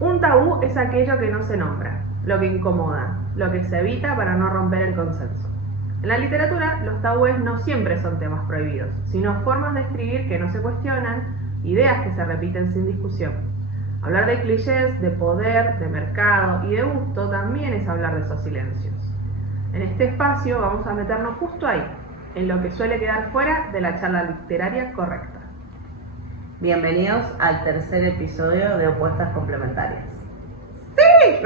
Un tabú es aquello que no se nombra, lo que incomoda, lo que se evita para no romper el consenso. En la literatura, los tabúes no siempre son temas prohibidos, sino formas de escribir que no se cuestionan, ideas que se repiten sin discusión. Hablar de clichés, de poder, de mercado y de gusto también es hablar de esos silencios. En este espacio vamos a meternos justo ahí, en lo que suele quedar fuera de la charla literaria correcta. Bienvenidos al tercer episodio de Opuestas Complementarias. ¡Sí!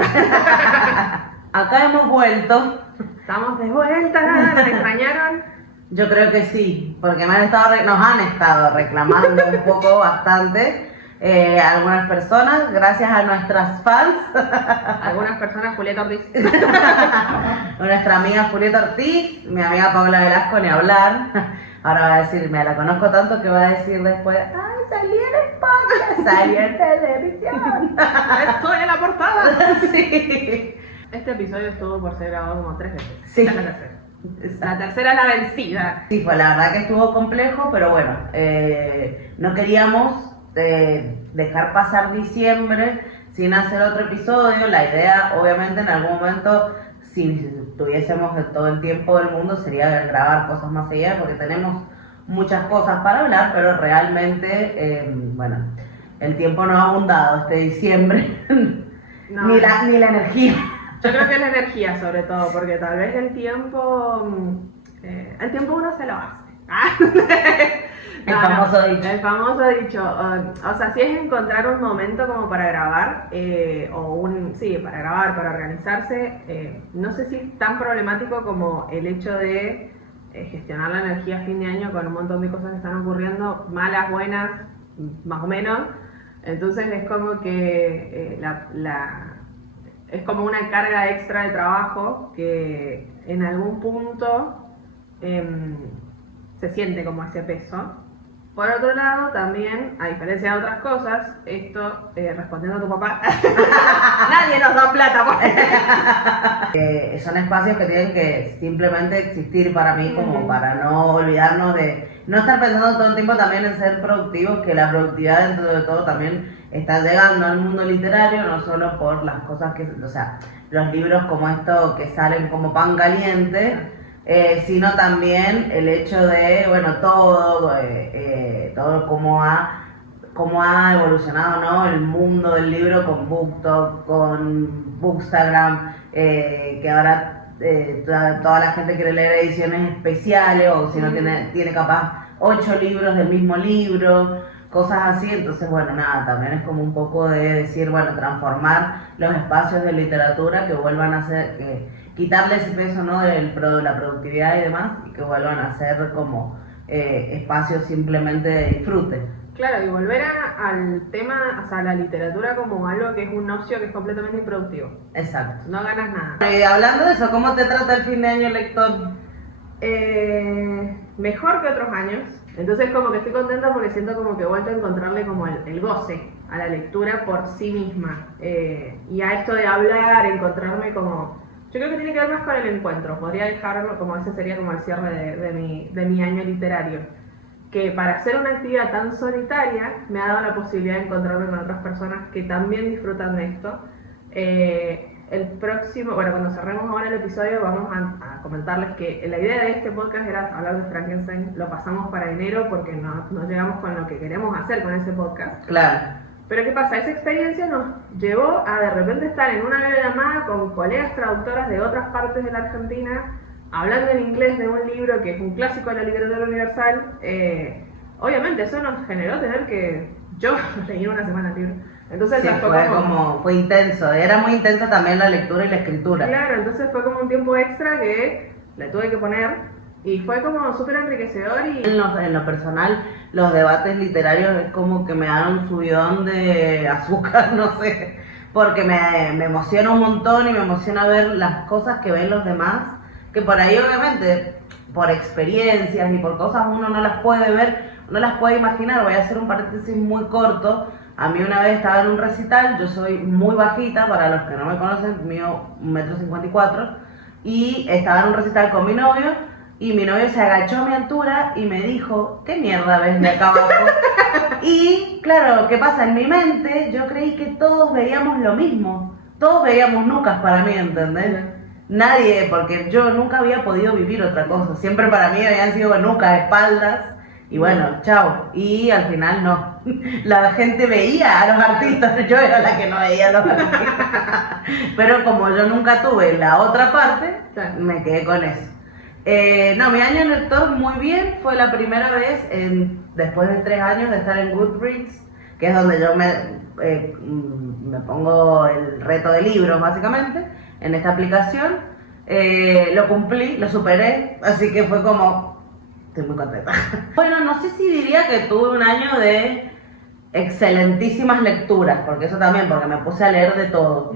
Acá hemos vuelto. Estamos de vuelta, ¿me extrañaron? Yo creo que sí, porque nos han estado reclamando un poco bastante algunas personas, gracias a nuestras fans. Algunas personas, Julieta Ortiz. Nuestra amiga Julieta Ortiz, mi amiga Paula Velasco, ni hablar. Ahora va a decir, me la conozco tanto que va a decir después, ¡ay, salí en España! ¡Salí en televisión! ¡Estoy en la portada! Sí. Este episodio estuvo por ser grabado como 3 veces. Sí. Esta es la tercera. La tercera es la vencida. Sí, pues la verdad que estuvo complejo, pero bueno, no queríamos dejar pasar diciembre sin hacer otro episodio. La idea, obviamente, en algún momento, si tuviésemos todo el tiempo del mundo, sería grabar cosas más seguidas, porque tenemos muchas cosas para hablar, pero realmente, bueno, el tiempo no ha abundado este diciembre, No, ni la energía. Yo creo que es la energía sobre todo, porque tal vez el tiempo uno se lo hace. El famoso dicho. El famoso dicho. O sea, si es encontrar un momento como para grabar, para grabar, para organizarse, no sé si es tan problemático como el hecho de gestionar la energía a fin de año con un montón de cosas que están ocurriendo, malas, buenas, más o menos. Entonces es como que es como una carga extra de trabajo que en algún punto se siente como ese peso. Por otro lado, también, a diferencia de otras cosas, esto, respondiendo a tu papá, nadie nos da plata por Son espacios que tienen que simplemente existir para mí, como para no olvidarnos de no estar pensando todo el tiempo también en ser productivos, que la productividad dentro de todo también está llegando al mundo literario, no solo por las cosas que, o sea, los libros como esto que salen como pan caliente, sino también el hecho de, bueno, todo cómo ha evolucionado, ¿no? El mundo del libro con BookTok, con Bookstagram, que ahora toda la gente quiere leer ediciones especiales, o si no tiene capaz 8 libros del mismo libro, cosas así. Entonces, bueno, nada, también es como un poco de decir, bueno, transformar los espacios de literatura, que vuelvan a ser, quitarle ese peso, ¿no?, de la productividad y demás, y que vuelvan a ser como espacios simplemente de disfrute. Claro, y volver al tema, o sea, la literatura como algo que es un ocio que es completamente improductivo. Exacto. No ganas nada. Y hablando de eso, ¿cómo te trata el fin de año lector? Mejor que otros años. Entonces como que estoy contenta porque siento como que he vuelto a encontrarle como el goce a la lectura por sí misma. Y a esto de hablar, encontrarme como... Yo creo que tiene que ver más con el encuentro. Podría dejarlo como ese sería como el cierre de mi año literario. Que para hacer una actividad tan solitaria me ha dado la posibilidad de encontrarme con otras personas que también disfrutan de esto. El próximo, bueno, cuando cerremos ahora el episodio vamos a comentarles que la idea de este podcast era hablar de Frankenstein. Lo pasamos para enero porque no llegamos con lo que queremos hacer con ese podcast. Claro. Pero ¿qué pasa? Esa experiencia nos llevó a de repente estar en una videollamada con colegas traductoras de otras partes de la Argentina, hablando en inglés de un libro que es un clásico de la literatura universal. Obviamente eso nos generó tener que... Yo leí una semana el libro. Entonces sí, fue intenso, era muy intensa también la lectura y la escritura. Claro, entonces fue como un tiempo extra que le tuve que poner y fue como súper enriquecedor. Y en lo personal, los debates literarios es como que me dan un subidón de azúcar, no sé, porque me emociona un montón y me emociona ver las cosas que ven los demás, que por ahí obviamente, por experiencias y por cosas uno no las puede ver, no las puede imaginar. Voy a hacer un paréntesis muy corto. A mí una vez estaba en un recital, yo soy muy bajita, para los que no me conocen, mío 1,54 m, y estaba en un recital con mi novio, y mi novio se agachó a mi altura y me dijo, ¿qué mierda ves de acá abajo? Y claro, ¿qué pasa? En mi mente yo creí que todos veíamos lo mismo, todos veíamos nucas para mí, ¿entendés? Nadie, porque yo nunca había podido vivir otra cosa, siempre para mí habían sido nucas, espaldas, y bueno, chao. Y al final no. La gente veía a los artistas, yo era la que no veía a los artistas. Pero como yo nunca tuve la otra parte, me quedé con eso. No, mi año lector muy bien, fue la primera vez después de 3 años de estar en Goodreads, que es donde yo me pongo el reto de libros básicamente, en esta aplicación. Lo cumplí, lo superé, así que fue como... Estoy muy contenta. Bueno, no sé si diría que tuve un año de excelentísimas lecturas, porque eso también, porque me puse a leer de todo.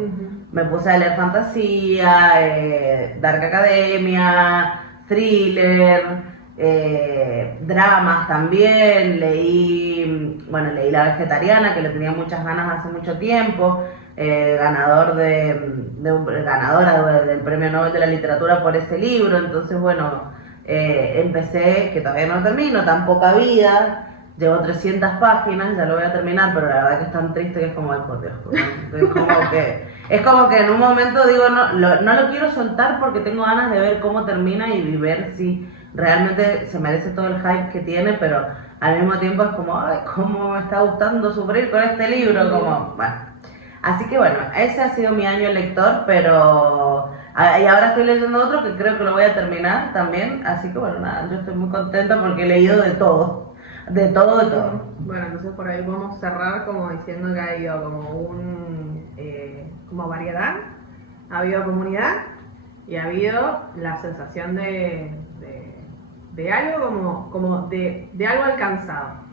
Me puse a leer fantasía, dark academia, thriller, dramas también. Leí La Vegetariana, que le tenía muchas ganas hace mucho tiempo. Ganadora del Premio Nobel de la Literatura por ese libro. Entonces, bueno, empecé, que todavía no termino, tan poca vida. Llevo 300 páginas, ya lo voy a terminar, pero la verdad que es tan triste que es como, ay, por Dios, es como que en un momento digo, no lo quiero soltar porque tengo ganas de ver cómo termina y ver si realmente se merece todo el hype que tiene, pero al mismo tiempo es como, ay, cómo me está gustando sufrir con este libro, como, bueno. Así que bueno, ese ha sido mi año lector, pero... Y ahora estoy leyendo otro que creo que lo voy a terminar también, así que bueno, nada, yo estoy muy contenta porque he leído de todo. De todo. Bueno, entonces por ahí podemos cerrar como diciendo que ha habido como como variedad, ha habido comunidad y ha habido la sensación de algo como de algo alcanzado.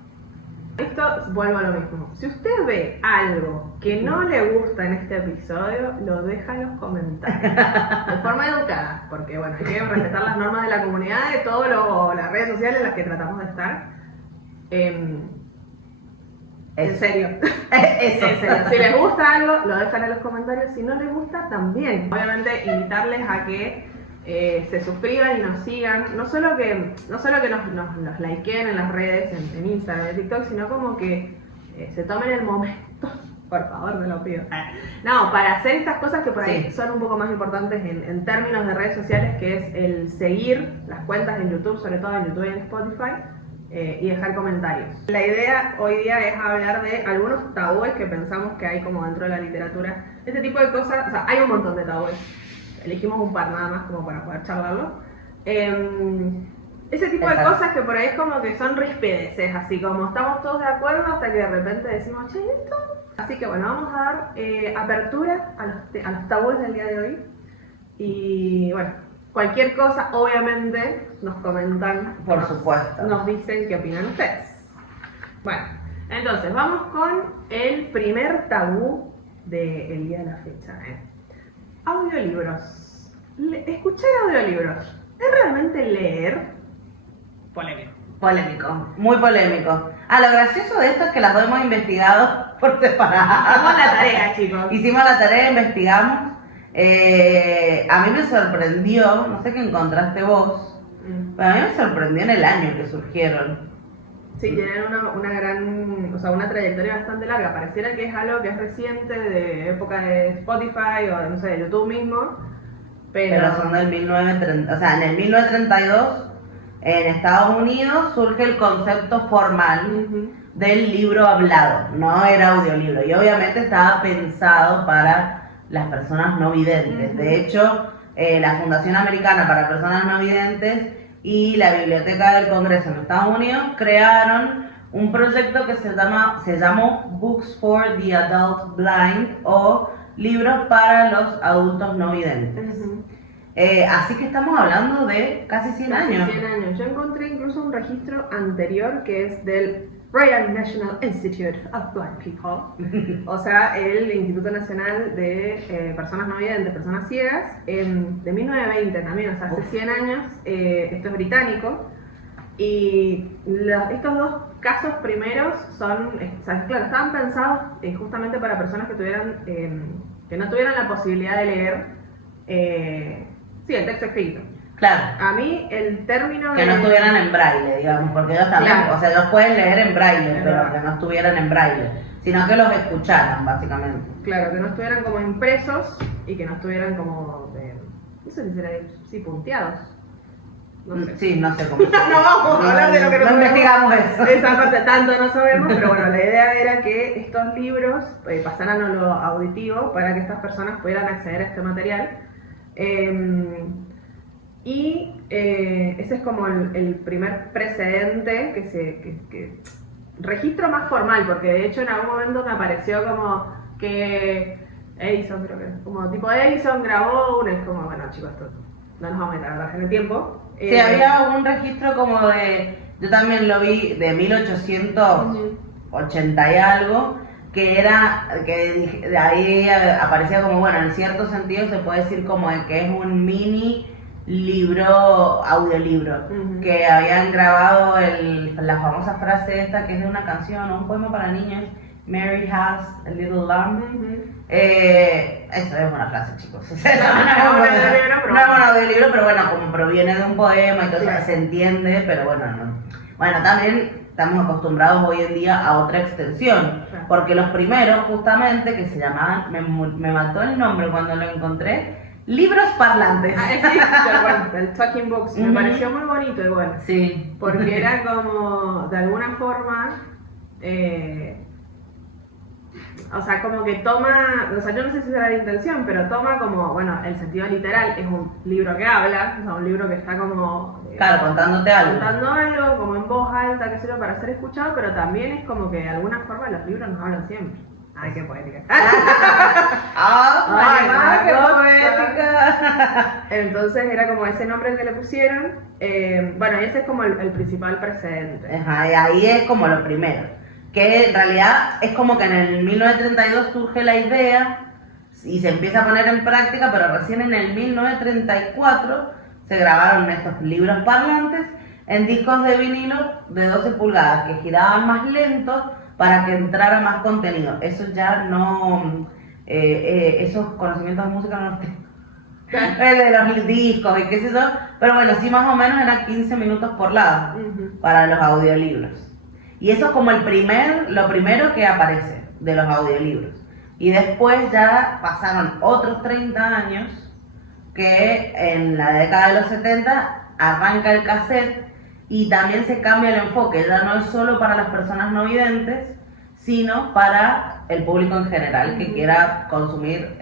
Esto vuelvo a lo mismo. Si usted ve algo que no le gusta en este episodio, lo deja en los comentarios. De forma educada, porque bueno, hay que respetar las normas de la comunidad, de todas las redes sociales en las que tratamos de estar. En serio. Eso. En serio. Si les gusta algo, lo dejan en los comentarios. Si no les gusta, también. Obviamente, invitarles a que se suscriban y nos sigan. No solo que nos likeen en las redes, en Instagram, en TikTok, sino como que se tomen el momento. Por favor, me lo pido. No, para hacer estas cosas que por ahí son un poco más importantes en términos de redes sociales, que es el seguir las cuentas en YouTube, sobre todo en YouTube y en Spotify. Y dejar comentarios. La idea hoy día es hablar de algunos tabúes que pensamos que hay como dentro de la literatura. Este tipo de cosas, o sea, hay un montón de tabúes. Elegimos un par nada más como para poder charlarlo. Ese tipo de cosas que por ahí es como que son rispideces, así como estamos todos de acuerdo hasta que de repente decimos, che, esto. Así que bueno, vamos a dar apertura a los tabúes del día de hoy. Y bueno, cualquier cosa, obviamente, nos comentan. Por supuesto. Nos dicen qué opinan ustedes. Bueno, entonces, vamos con el primer tabú del día de la fecha. Audiolibros. Escuchar audiolibros. ¿Es realmente leer? Polémico, muy polémico. Lo gracioso de esto es que las dos hemos investigado por separado. Hicimos la tarea, chicos. Hicimos la tarea, investigamos. A mí me sorprendió, no sé qué encontraste vos, pero a mí me sorprendió en el año que surgieron. Sí, tienen una trayectoria bastante larga. Pareciera que es algo que es reciente, de época de Spotify o no sé, de YouTube mismo. Pero son del 1930, o sea, en el 1932 en Estados Unidos surge el concepto formal del libro hablado, no era audiolibro, y obviamente estaba pensado para las personas no videntes. De hecho, la Fundación Americana para Personas No Videntes y la Biblioteca del Congreso en Estados Unidos crearon un proyecto que se llamó Books for the Adult Blind, o libros para los adultos no videntes. Así que estamos hablando de casi 100 años. 100 años. Yo encontré incluso un registro anterior que es del Royal National Institute of Blind People, o sea, el Instituto Nacional de Personas No Videntes, Personas Ciegas, de 1920 también, o sea, hace 100 años. Esto es británico. Y estos dos casos primeros son, o sea, claro, estaban pensados justamente para personas que no tuvieran la posibilidad de leer el texto escrito. Claro. A mí el término Que no estuvieran en braille, digamos, porque ellos también, Claro. o sea, ellos pueden leer en braille, Es pero verdad. que no estuvieran en braille, sino que los escucharan, básicamente. Claro, que no estuvieran como impresos y que no estuvieran como, no sé si será, sí, punteados. No sé. Sí, no sé cómo. No vamos a hablar de lo que no sabemos. investigamos eso. Esa parte tanto no sabemos, pero bueno, la idea era que estos libros pasaran a lo auditivo para que estas personas pudieran acceder a este material. Ese es como el primer precedente que registro más formal, porque de hecho en algún momento me apareció como que Edison, creo que como tipo Edison grabó uno, es como, bueno chicos, esto no nos vamos a tardar en el tiempo. Sí, había un registro como de, yo también lo vi, de 1880 y algo, que era, que de ahí aparecía como, bueno, en cierto sentido se puede decir como que es un mini libro, audiolibro, que habían grabado la famosa frase esta que es de una canción o un poema para niños, Mary Has a Little Lamb. Eso es una frase, chicos. O sea, no es un audiolibro, pero bueno, como proviene de un poema, entonces Claro. se entiende, pero bueno, no. Bueno, también estamos acostumbrados hoy en día a otra extensión, Claro. porque los primeros, justamente, que se llamaban, me mató el nombre cuando lo encontré, libros parlantes. Sí, bueno, el Talking Books, me pareció muy bonito igual. Sí. Porque era como, de alguna forma, o sea, como que toma, o sea, yo no sé si será la intención, pero toma como, bueno, el sentido literal, es un libro que habla, o sea, un libro que está como... Claro, contándote algo. Contando algo, como en voz alta, qué sé yo, para ser escuchado, pero también es como que de alguna forma los libros nos hablan siempre. Ay, qué poética. ¡Ah, qué cosa. poética! Entonces era como ese nombre que le pusieron. Bueno, ese es como el principal precedente. Ajá, y ahí es como lo primero. Que en realidad es como que en el 1932 surge la idea y se empieza a poner en práctica, pero recién en el 1934 se grabaron estos libros parlantes en discos de vinilo de 12 pulgadas que giraban más lento para que entrara más contenido. Eso ya no... esos conocimientos de música no los tengo. De los discos y qué sé yo, pero bueno, sí más o menos eran 15 minutos por lado para los audiolibros. Y eso es como lo primero que aparece de los audiolibros. Y después ya pasaron otros 30 años que en la década de los 70 arranca el cassette y también se cambia el enfoque, ya no es solo para las personas no videntes, sino para el público en general que quiera consumir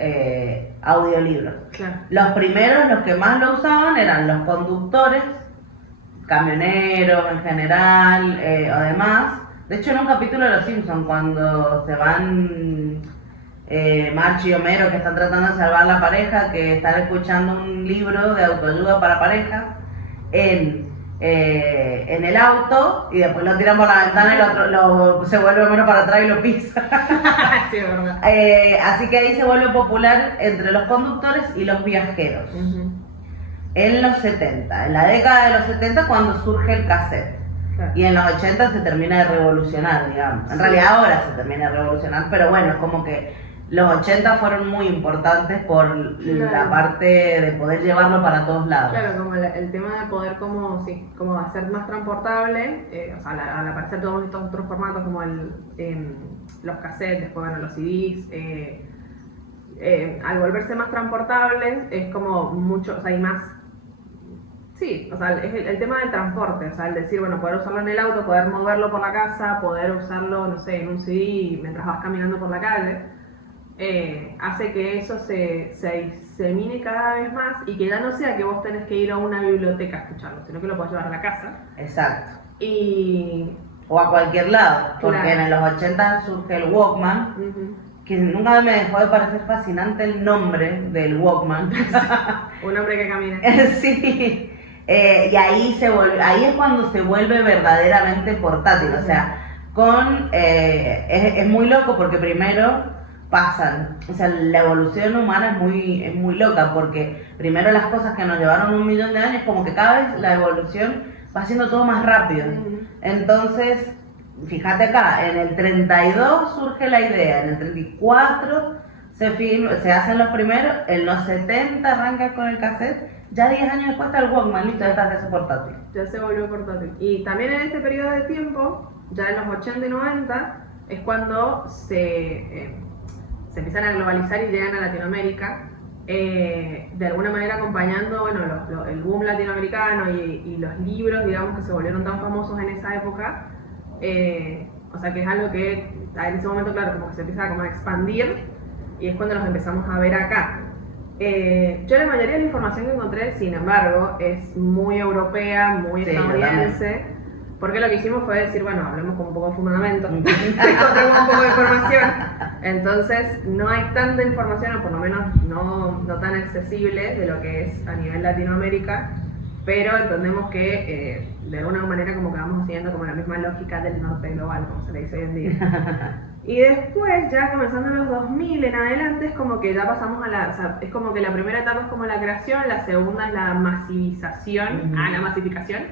audiolibros. Claro. Los primeros, los que más lo usaban eran los conductores, camioneros en general, o demás. De hecho, en un capítulo de Los Simpsons, cuando se van Marge y Homero, que están tratando de salvar la pareja, que están escuchando un libro de autoayuda para parejas en el auto, y después lo tiran por la ventana y el otro se vuelve Homero para atrás y lo pisa. Sí, es verdad. Así que ahí se vuelve popular entre los conductores y los viajeros. En los 70, en la década de los 70 cuando surge el cassette. Claro. Y en los 80 se termina de revolucionar, digamos. En realidad ahora se termina de revolucionar, pero bueno, es como que los 80 fueron muy importantes por la parte de poder llevarlo para todos lados. Claro, como el tema de poder como hacer más transportable, o sea, al aparecer todos estos otros formatos como los cassettes, después bueno, los CDs, al volverse más transportable es como mucho, o sea, hay más. Sí, o sea, es el tema del transporte, o sea, el decir, bueno, poder usarlo en el auto, poder moverlo por la casa, poder usarlo, no sé, en un CD mientras vas caminando por la calle, hace que eso se disemine cada vez más y que ya no sea que vos tenés que ir a una biblioteca a escucharlo, sino que lo podés llevar a la casa. Exacto. O a cualquier lado, porque claro. en los 80 surge el Walkman, que nunca me dejó de parecer fascinante el nombre del Walkman. Un hombre que camina. Sí. Y ahí es cuando se vuelve verdaderamente portátil, o sea, es muy loco porque primero pasan, o sea, la evolución humana es muy loca porque primero las cosas que nos llevaron 1 millón de años, como que cada vez la evolución va haciendo todo más rápido. Entonces, fíjate acá, en el 32 surge la idea, en el 34 se hacen los primeros, en los 70 arranca con el cassette Ya 10 años después está el Walkman, listo, ya estás de ese portátil. Ya se volvió portátil. Y también en este periodo de tiempo, ya en los 80 y 90, es cuando se empiezan a globalizar y llegan a Latinoamérica, de alguna manera acompañando bueno, el boom latinoamericano y los libros, digamos, que se volvieron tan famosos en esa época. O sea que es algo que en ese momento, claro, como que se empieza como a expandir y es cuando los empezamos a ver acá. Yo la mayoría de la información que encontré, sin embargo, es muy europea, muy estadounidense, porque lo que hicimos fue decir, bueno, hablemos con un poco de fundamento, encontramos un poco de información, entonces no hay tanta información, o por lo menos no tan accesible de lo que es a nivel Latinoamérica, pero entendemos que de alguna manera como que vamos siguiendo como la misma lógica del norte global, como se le dice hoy en día. Y después, ya comenzando en los 2000 en adelante, es como que ya pasamos o sea, es como que la primera etapa es como la creación, la segunda es la masivización, la masificación,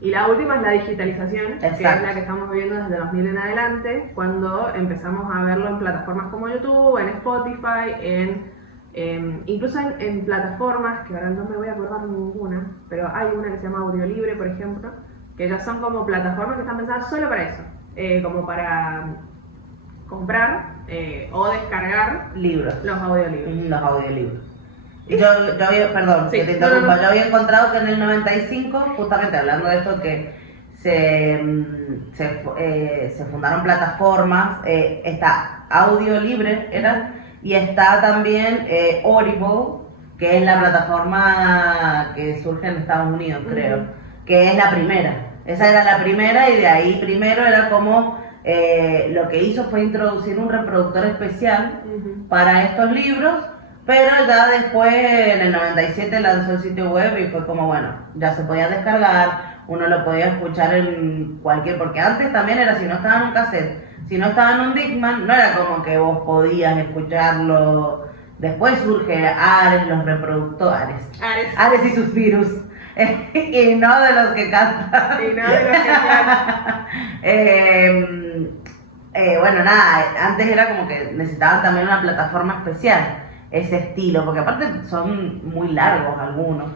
y la última es la digitalización, Exacto. que es la que estamos viviendo desde 2000 en adelante, cuando empezamos a verlo en plataformas como YouTube, en Spotify, incluso en plataformas, que ahora no me voy a acordar ninguna, pero hay una que se llama Audiolibre, por ejemplo, que ya son como plataformas que están pensadas solo para eso, como para comprar o descargar libros. Los audiolibros. Los audiolibros. Yo había, perdón, sí, que te interrumpa, no. Yo había encontrado que en el 95, justamente hablando de esto, que se fundaron plataformas, está Audiolibre, y está también Audible, que es la plataforma que surge en Estados Unidos, creo, que es la primera. Esa era la primera y de ahí primero era como lo que hizo fue introducir un reproductor especial para estos libros, pero ya después en el 97 lanzó el sitio web y fue como bueno, ya se podía descargar, uno lo podía escuchar en cualquier, porque antes también era si no estaba en un cassette, si no estaba en un Discman, no era como que vos podías escucharlo. Después surge Ares, los reproductores, Ares y sus virus. Y no de los que cantan. Y no de los que cantan. Bueno, nada, antes era como que necesitaban también una plataforma especial, ese estilo, porque aparte son muy largos algunos.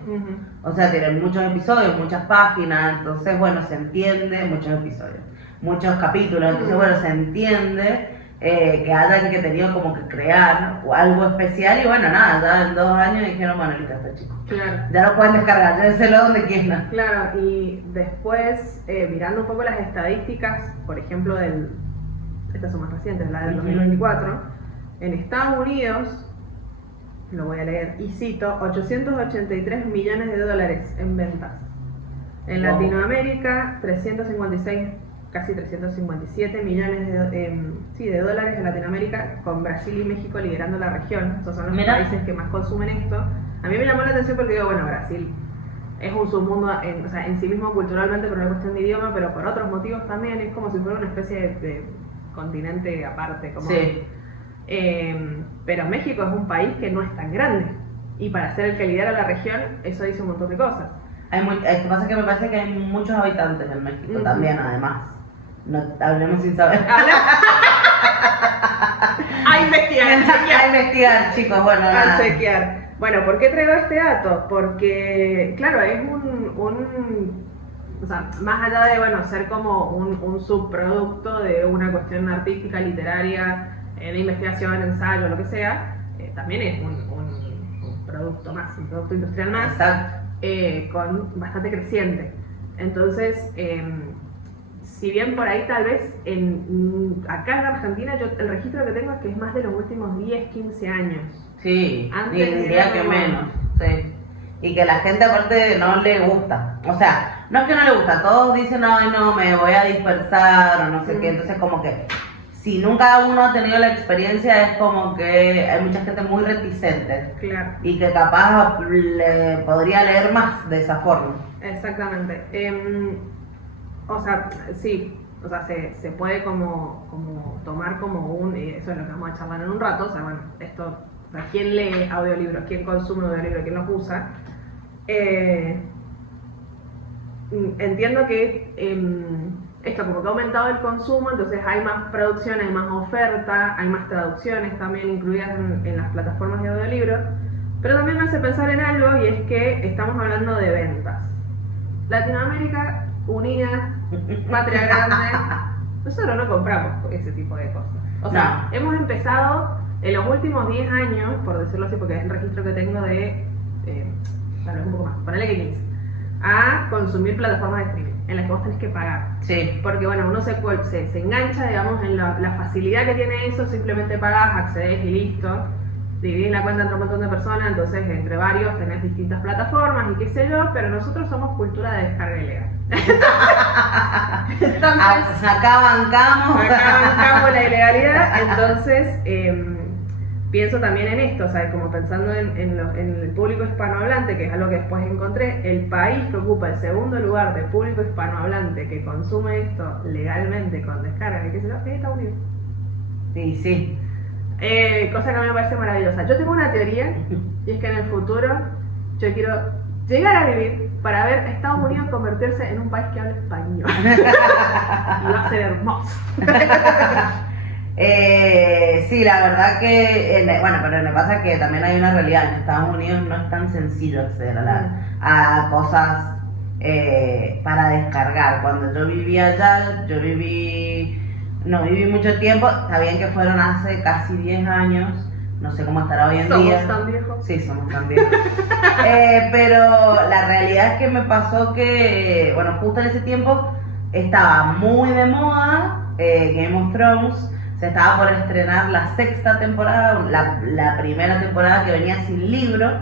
O sea, tienen muchos episodios, muchas páginas, entonces, bueno, se entiende, muchos episodios, muchos capítulos, entonces, bueno, se entiende que hayan que tenido como que crear algo especial y bueno, nada, ya en 2 años dijeron, bueno, listo, está chico. Claro. Ya lo pueden descargar, llévenselo donde quieran. Claro, y después, mirando un poco las estadísticas, por ejemplo, estas son más recientes, la del 2024, en Estados Unidos, lo voy a leer, y cito, 883 millones de dólares en ventas. En Latinoamérica, 356, casi 357 millones de dólares en Latinoamérica, con Brasil y México liderando la región. Estos son los países que más consumen esto. A mí me llamó la atención porque digo, bueno, Brasil es un submundo en sí mismo culturalmente por una cuestión de idioma, pero por otros motivos también, es como si fuera una especie de continente aparte. Como pero México es un país que no es tan grande, y para ser el que lidera la región, eso dice un montón de cosas. Lo que pasa es que me parece que hay muchos habitantes en México también, además. No hablemos sin saber. A investigar, a investigar, chicos, bueno, a chequear. Bueno, ¿por qué traigo este dato? Porque, claro, es o sea, más allá de, bueno, ser como un subproducto de una cuestión artística, literaria, de investigación, ensayo, lo que sea, también es un producto más, un producto industrial más, con bastante creciente. Entonces, si bien por ahí tal vez acá en Argentina el registro que tengo es que es más de los últimos 10, 15 años. Sí, antes diría que menos, sí. Y que la gente aparte no le gusta. O sea, no es que no le gusta, todos dicen, ay no, me voy a dispersar o no sé qué, entonces como que si nunca uno ha tenido la experiencia es como que hay mucha gente muy reticente. Claro. Y que capaz podría leer más de esa forma. Exactamente. O sea, sí, o sea, se puede como tomar como eso es lo que vamos a charlar en un rato, o sea, bueno, esto, o sea, ¿quién lee audiolibros? ¿Quién consume audiolibros? ¿Quién los usa? Entiendo que esto como que ha aumentado el consumo, entonces hay más producción, hay más oferta, hay más traducciones también incluidas en las plataformas de audiolibros, Pero también me hace pensar en algo y es que estamos hablando de ventas. Latinoamérica unida, patria grande, nosotros no compramos ese tipo de cosas. O sea, hemos empezado en los últimos 10 años, por decirlo así, porque es el registro que tengo de, tal vez un poco más, ponele que 15, a consumir plataformas de streaming en las que vos tenés que pagar. Sí. Porque bueno, uno se engancha, digamos, en la facilidad que tiene eso, simplemente pagás, accedes y listo. Dividís la cuenta entre un montón de personas, entonces entre varios tenés distintas plataformas y qué sé yo, pero nosotros somos cultura de descarga ilegal. Entonces, acá bancamos la ilegalidad, entonces pienso también en esto, o sea, como pensando en el público hispanohablante, que es algo que después encontré, el país que ocupa el segundo lugar de público hispanohablante que consume esto legalmente con descargas y qué sé yo, es Estados Unidos. Sí. Cosa que a mí me parece maravillosa. Yo tengo una teoría y es que en el futuro yo quiero llegar a vivir para ver a Estados Unidos convertirse en un país que habla español. Y va a ser hermoso. Sí, la verdad que, bueno, pero me pasa que también hay una realidad. En Estados Unidos no es tan sencillo acceder a cosas para descargar. Cuando yo vivía allá, no viví mucho tiempo, está bien que fueron hace casi 10 años, no sé cómo estará hoy en día. ¿Somos tan viejos? Sí, somos tan viejos. Pero la realidad es que me pasó que, bueno, justo en ese tiempo estaba muy de moda Game of Thrones, se estaba por estrenar la 6ª temporada, la primera temporada que venía sin libro,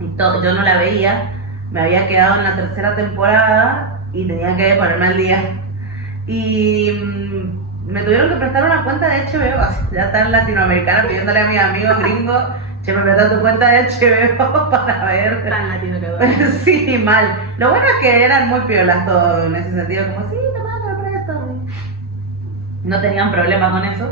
y yo no la veía, me había quedado en la 3ª temporada y tenía que ponerme al día. Y me tuvieron que prestar una cuenta de HBO, así, ya tan latinoamericana, pidiéndole a mis amigos gringos, che, me prestas tu cuenta de HBO para ver. Tan latino que duele. Sí, mal. Lo bueno es que eran muy piolas todos en ese sentido, como, sí, tomá, te lo presto. No tenían problema con eso,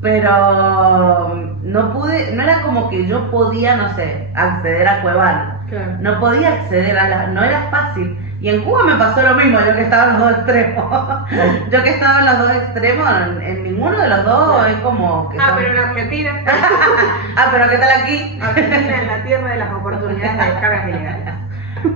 pero no era como que yo podía, no sé, acceder a Cuevana. Claro. No podía acceder no era fácil. Y en Cuba me pasó lo mismo, yo que estaba en los dos extremos. Yo que estaba en los dos extremos, en ninguno de los dos es como que pero en Argentina. pero ¿qué tal aquí? Argentina es la tierra de las oportunidades de descargas ilegales.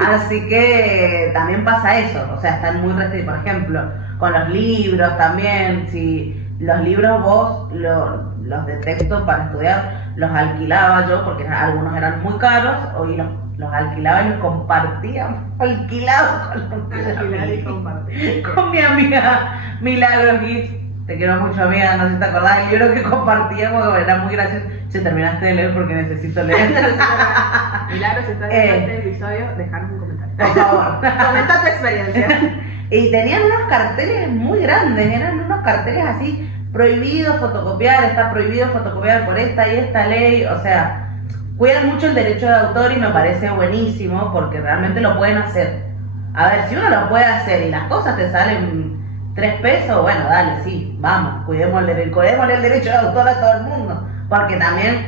Así que también pasa eso, o sea, están muy restringidos. Por ejemplo, con los libros también, si los libros vos los de texto para estudiar los alquilaba yo, porque algunos eran muy caros, y los alquilaba y los compartía, alquilado con mi amiga Milagros Gibbs. Te quiero mucho, amiga, no sé si te acordás del libro que compartíamos, era muy gracioso. Si terminaste de leer porque necesito leer. Milagros, si estás viendo este episodio, dejanos un comentario. Por favor. Comenta tu experiencia. Y tenían unos carteles muy grandes, eran unos carteles así, prohibido fotocopiar, está prohibido fotocopiar por esta y esta ley, o sea, cuidan mucho el derecho de autor y me parece buenísimo porque realmente lo pueden hacer. A ver, si uno lo puede hacer y las cosas te salen 3 pesos, bueno, dale, sí, vamos, cuidémosle el derecho de autor a todo el mundo, porque también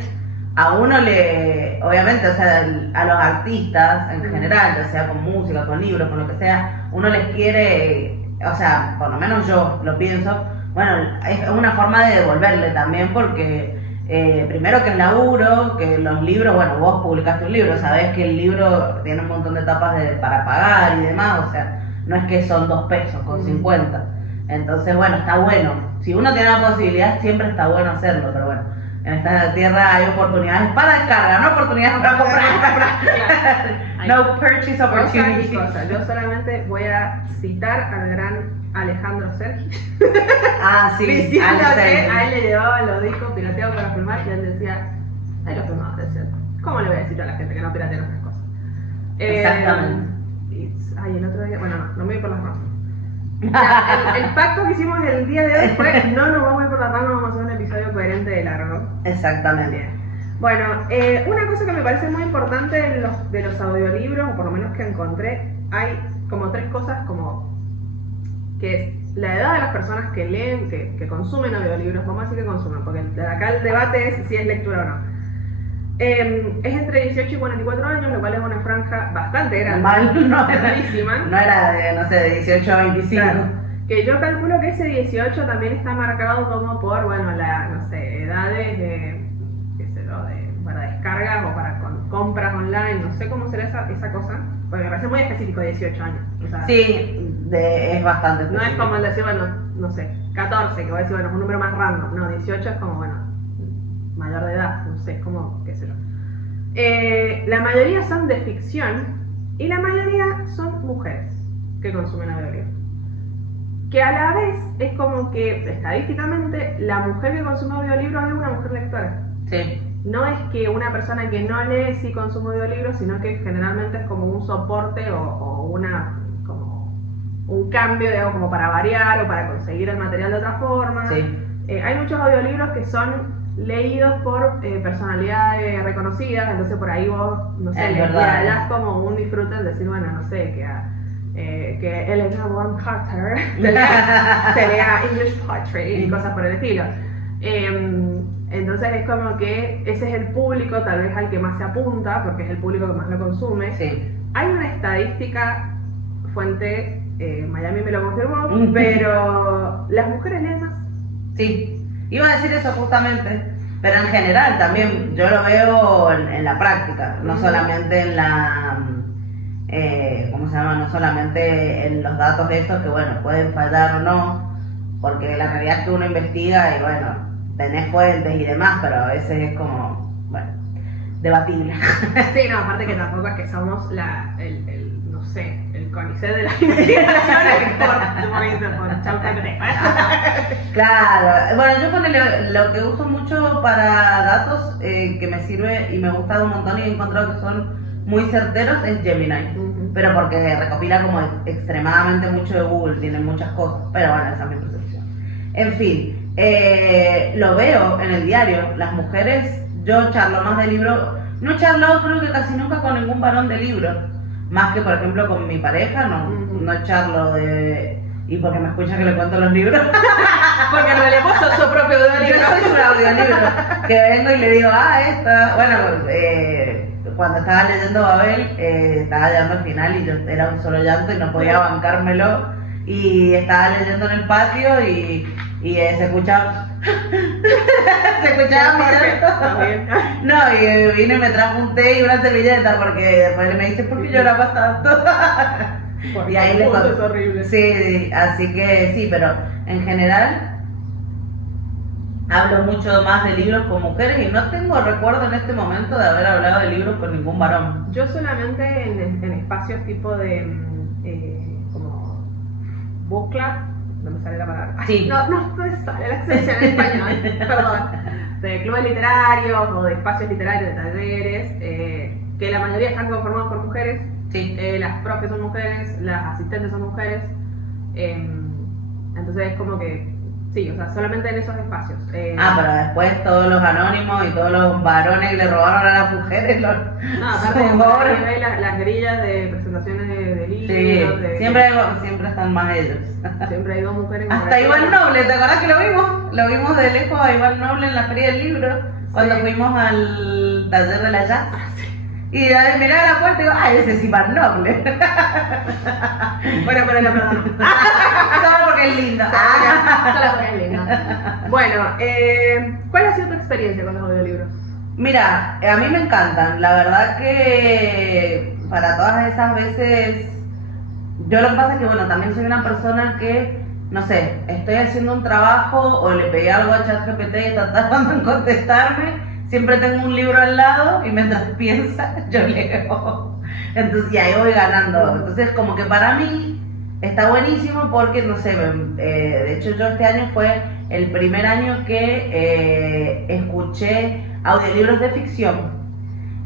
a uno obviamente, o sea, a los artistas en general, ya sea con música, con libros, con lo que sea, uno les quiere, o sea, por lo menos yo lo pienso, bueno, es una forma de devolverle también porque primero que el laburo, que los libros, bueno, vos publicaste un libro, sabés que el libro tiene un montón de etapas para pagar y demás, o sea, no es que son 2 pesos con 50. Entonces, bueno, está bueno. Si uno tiene la posibilidad, siempre está bueno hacerlo, pero bueno, en esta tierra hay oportunidades para descarga, no oportunidades para comprar. No purchase opportunity. Yo solamente voy a citar al gran Alejandro Sergi. Sí, diciendo que a él le llevaban los discos pirateados para filmar y él decía, ahí los filmaba, decía, ¿cómo le voy a decir a la gente que no piratea nuestras cosas? Exactamente. El otro día, bueno, no me voy por las ramas. El pacto que hicimos el día de hoy fue, no nos vamos a ir por las ramas, vamos a hacer un episodio coherente de largo. Exactamente. Bueno, una cosa que me parece muy importante de los audiolibros, o por lo menos que encontré, hay como 3 cosas como que es la edad de las personas que leen, que consumen audiolibros, vamos a decir que consumen, porque acá el debate es si es lectura o no. Es entre 18 y 44 años, lo cual es una franja bastante grande. Grandísima. No era de, no sé, de 18 a 25. Claro. Que yo calculo que ese 18 también está marcado como por, bueno, no sé, edades para descargas o compras online, no sé cómo será esa cosa, porque me parece muy específico de 18 años. O sea, Sí, es bastante no es específico. como el decir, bueno, no sé, 14, que voy a decir, bueno, es un número más random. No, 18 es como, bueno, mayor de edad, no sé, es como, qué sé yo. La mayoría son de ficción y la mayoría son mujeres que consumen audiolibros. Que a la vez es como que, estadísticamente, la mujer que consume audiolibros es una mujer lectora. Sí. No es que una persona que no lee sí consume audiolibros, sino que generalmente es como un soporte o como un cambio, digamos, como para variar o para conseguir el material de otra forma. Sí. Hay muchos audiolibros que son leídos por personalidades reconocidas, entonces por ahí vos, no sé, le das como un disfrute en decir, bueno, no sé, que Elena Bonham Carter sería English Poetry y cosas por el estilo. Entonces es como que ese es el público tal vez al que más se apunta, porque es el público que más lo consume. Sí. Hay una estadística, fuente Miami me lo confirmó, pero las mujeres leen más. Sí, iba a decir eso justamente, pero en general también yo lo veo en la práctica, no solamente en la, ¿cómo se llama? No solamente en los datos estos que, bueno, pueden fallar o no, porque la realidad es que uno investiga y, bueno, tenés fuentes y demás, pero a veces es como, bueno, debatible. Sí, no, aparte que tampoco es que somos no sé, el CONICET de las investigaciones por chauta. Claro, bueno, yo lo que uso mucho para datos que me sirve y me gusta un montón y he encontrado que son muy certeros es Gemini, pero porque recopila como extremadamente mucho de Google, tiene muchas cosas, pero bueno, esa es mi percepción. En fin, lo veo en el diario, las mujeres, yo charlo más de libro, no he charlado creo que casi nunca con ningún varón de libro. Más que, por ejemplo, con mi pareja, no charlo de... Y porque me escucha que le cuento los libros. Porque no le puso su propio audiolibro. Yo soy un audiolibro. Que vengo y le digo, esta... Bueno, cuando estaba leyendo Babel, estaba llegando al final y yo era un solo llanto y no podía bancármelo. Y estaba leyendo en el patio y se escuchaba... se escuchaba mi llanto. No, y vino y me trajo un té y una servilleta porque después me dice, ¿por qué llorabas tanto? Y ahí le conté. Es horrible. Sí, así que sí, pero en general hablo mucho más de libros con mujeres y no tengo recuerdo en este momento de haber hablado de libros con ningún varón. Yo solamente en espacios tipo de como book club, no me sale la palabra. Sí. No me sale la expresión en español, perdón. De clubes literarios o de espacios literarios, de talleres, que la mayoría están conformados por mujeres. Sí. Las profes son mujeres, las asistentes son mujeres. Entonces es como que, sí, o sea, solamente en esos espacios. Pero después todos los anónimos y todos los varones que le robaron a las mujeres. No, aparte de las grillas de presentaciones de libros. Sí, siempre están más ellos. Siempre hay dos mujeres. Hasta Iván Noble, ¿te acuerdas que lo vimos? Lo vimos de lejos a Iván Noble en la Feria del Libro, cuando fuimos al taller de la jazz. Y miraba a la puerta y digo, ese es Iván Noble. Bueno, pero lo perdono. Solo porque es lindo. Solo porque es lindo. Bueno, ¿cuál ha sido tu experiencia con los audiolibros? Mira, a mí me encantan. La verdad que para todas esas veces, yo lo que pasa es que, bueno, también soy una persona que, no sé, estoy haciendo un trabajo o le pedí algo a ChatGPT y está tardando en contestarme. Siempre tengo un libro al lado y mientras piensa, yo leo. Entonces, y ahí voy ganando. Entonces, como que para mí está buenísimo porque, no sé, de hecho yo este año fue el primer año que escuché audiolibros de ficción.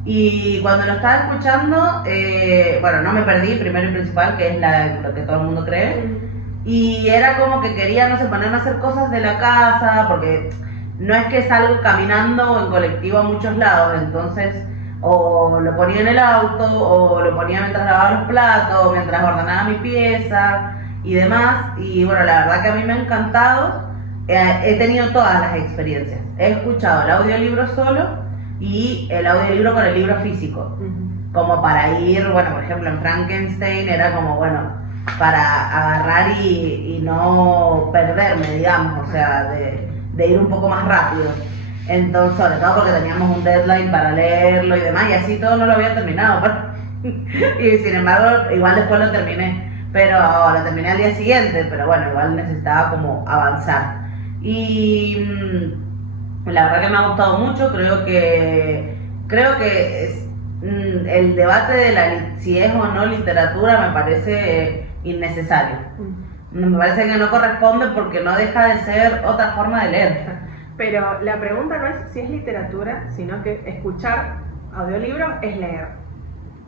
Y cuando lo estaba escuchando, bueno, no me perdí, primero y principal, que es lo que todo el mundo cree. Y era como que quería, no sé, ponerme a hacer cosas de la casa, porque... No es que salgo caminando o en colectivo a muchos lados, entonces o lo ponía en el auto o lo ponía mientras lavaba los platos, mientras ordenaba mi pieza y demás. Y bueno, la verdad que a mí me ha encantado. He tenido todas las experiencias. He escuchado el audiolibro solo y el audiolibro con el libro físico. Como para ir, bueno, por ejemplo en Frankenstein era como, bueno, para agarrar y no perderme, digamos, o sea, de ir un poco más rápido. Entonces, sobre todo porque teníamos un deadline para leerlo y demás, y así todo no lo había terminado. Y sin embargo, igual después lo terminé, pero lo terminé al día siguiente, pero bueno, igual necesitaba como avanzar. Y la verdad que me ha gustado mucho, creo que el debate de si es o no literatura me parece innecesario. Me parece que no corresponde porque no deja de ser otra forma de leer. Pero la pregunta no es si es literatura, sino que escuchar audiolibros es leer.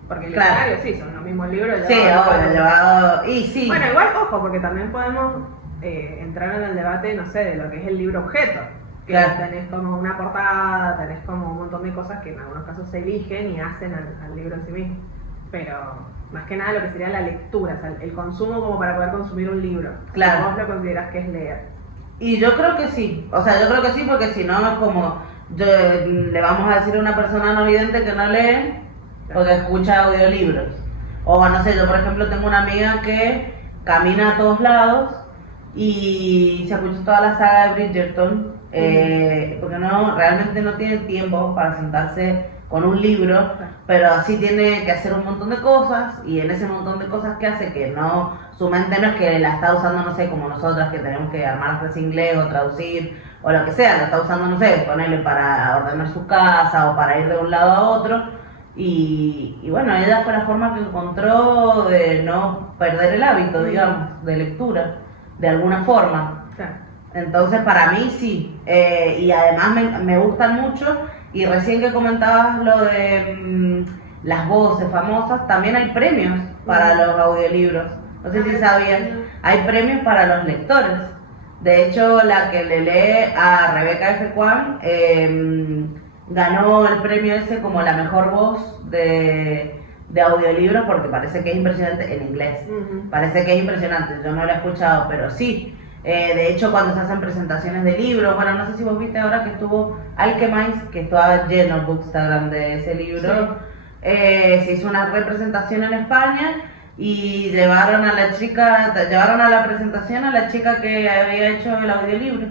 Porque el literario sí, son los mismos libros. Sí, obvio, llevado. Y sí. Bueno, igual, ojo, porque también podemos entrar en el debate, no sé, de lo que es el libro objeto. Que tenés como una portada, tenés como un montón de cosas que en algunos casos se eligen y hacen al libro en sí mismo. Pero más que nada lo que sería la lectura, o sea, el consumo como para poder consumir un libro. Claro. Vos lo considerás que es leer. Y yo creo que sí, o sea, yo creo que sí, porque si no es como, le vamos a decir a una persona no vidente que no lee porque escucha audiolibros. O no sé, yo por ejemplo tengo una amiga que camina a todos lados y se escucha toda la saga de Bridgerton, porque realmente no tiene tiempo para sentarse con un libro, pero sí tiene que hacer un montón de cosas, y en ese montón de cosas que hace, que no, su mente no es que la está usando, no sé, como nosotras que tenemos que armar clase de inglés o traducir o lo que sea, la está usando, no sé, ponerle para ordenar su casa o para ir de un lado a otro, y bueno, ella fue la forma que encontró de no perder el hábito, digamos, de lectura, de alguna forma. Entonces para mí sí, y además me gustan mucho. Y recién que comentabas lo de las voces famosas, también hay premios para los audiolibros. No sé si sabías, hay premios para los lectores. De hecho, la que le lee a Rebecca F. Kwan ganó el premio ese como la mejor voz de audiolibro, porque parece que es impresionante en inglés. Parece que es impresionante, yo no lo he escuchado, pero sí. De hecho, cuando se hacen presentaciones de libros, bueno, no sé si vos viste ahora que estuvo Alchemist, que estaba lleno el Bookstagram de ese libro, se hizo una representación en España y llevaron a la presentación a la chica que había hecho el audiolibro.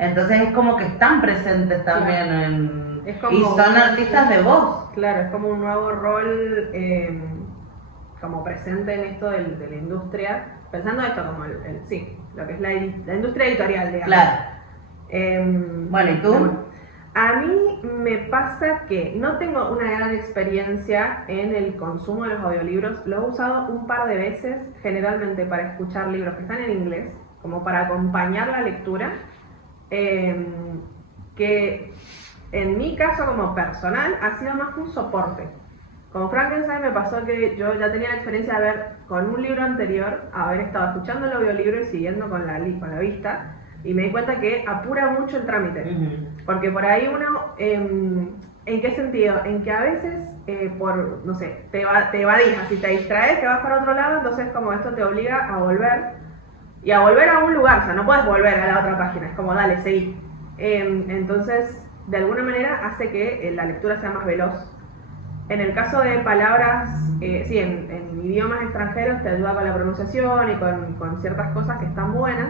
Entonces es como que están presentes también y son artistas de voz. Claro, es como un nuevo rol como presente en esto de la industria, pensando esto como lo que es la industria editorial, digamos. Claro. Bueno, ¿y tú? A mí me pasa que no tengo una gran experiencia en el consumo de los audiolibros. Lo he usado un par de veces, generalmente para escuchar libros que están en inglés, como para acompañar la lectura, que en mi caso como personal ha sido más un soporte. Con Frankenstein me pasó que yo ya tenía la experiencia de haber, con un libro anterior, haber estado escuchando el audiolibro y siguiendo con la vista, y me di cuenta que apura mucho el trámite. Porque por ahí uno, ¿en qué sentido? En que a veces, no sé, te evadís, si te distraes, te vas para otro lado, entonces como esto te obliga a volver, y a volver a un lugar, o sea, no puedes volver a la otra página, es como dale, seguí. Entonces, de alguna manera hace que la lectura sea más veloz. En el caso de palabras, sí, en idiomas extranjeros te ayuda con la pronunciación y con ciertas cosas que están buenas,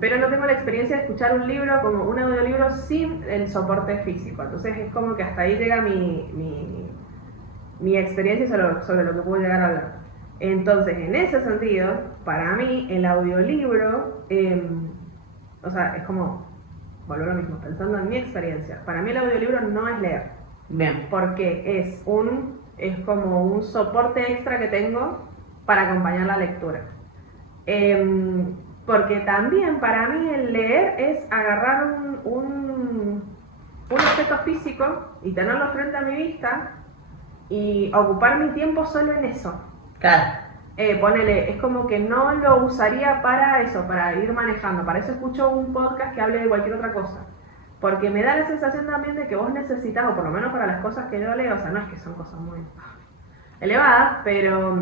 pero no tengo la experiencia de escuchar un libro como un audiolibro sin el soporte físico. Entonces es como que hasta ahí llega mi experiencia sobre lo que puedo llegar a hablar. Entonces, en ese sentido, para mí el audiolibro, o sea, es como, volver a lo mismo, pensando en mi experiencia, para mí el audiolibro no es leer. Bien. Porque es como un soporte extra que tengo para acompañar la lectura. Porque también para mí el leer es agarrar un objeto físico y tenerlo frente a mi vista y ocupar mi tiempo solo en eso. Claro. Ponele, es como que no lo usaría para eso, para ir manejando. Para eso escucho un podcast que hable de cualquier otra cosa. Porque me da la sensación también de que vos necesitas, o por lo menos para las cosas que yo leo, o sea, no es que son cosas muy elevadas, pero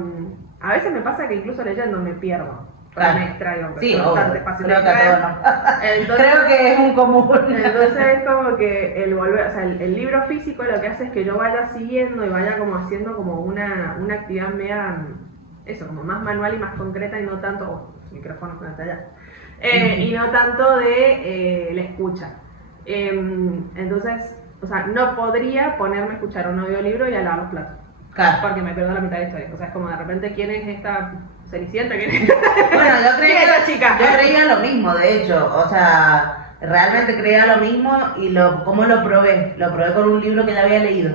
a veces me pasa que incluso leyendo me pierdo. Claro. Me distraigo, sí, es bastante fácil de distraer. Creo que es un común. Entonces es como que el libro físico lo que hace es que yo vaya siguiendo y vaya como haciendo como una actividad media, eso, como más manual y más concreta y no tanto, micrófonos con hasta allá, y no tanto de la escucha. Entonces, o sea, no podría ponerme a escuchar un audiolibro y a lavar los platos. Claro. Porque me pierdo la mitad de la historia. O sea, es como de repente, ¿quién es esta Cenicienta? ¿Quién es? Bueno, yo ¿Quién es esta chica? yo creía lo mismo, de hecho, o sea, realmente creía lo mismo y ¿cómo lo probé? Lo probé con un libro que ya había leído.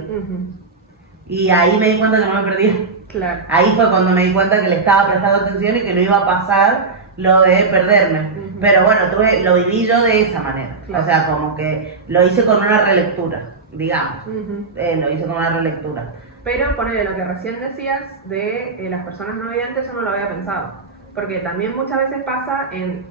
Y ahí me di cuenta que no me perdía. Claro. Ahí fue cuando me di cuenta que le estaba prestando atención y que no iba a pasar lo de perderme. Pero bueno, lo viví yo de esa manera. Claro. O sea, como que lo hice con una relectura, digamos. Lo hice con una relectura. Pero ponele lo que recién decías de las personas no videntes, eso no lo había pensado. Porque también muchas veces pasa en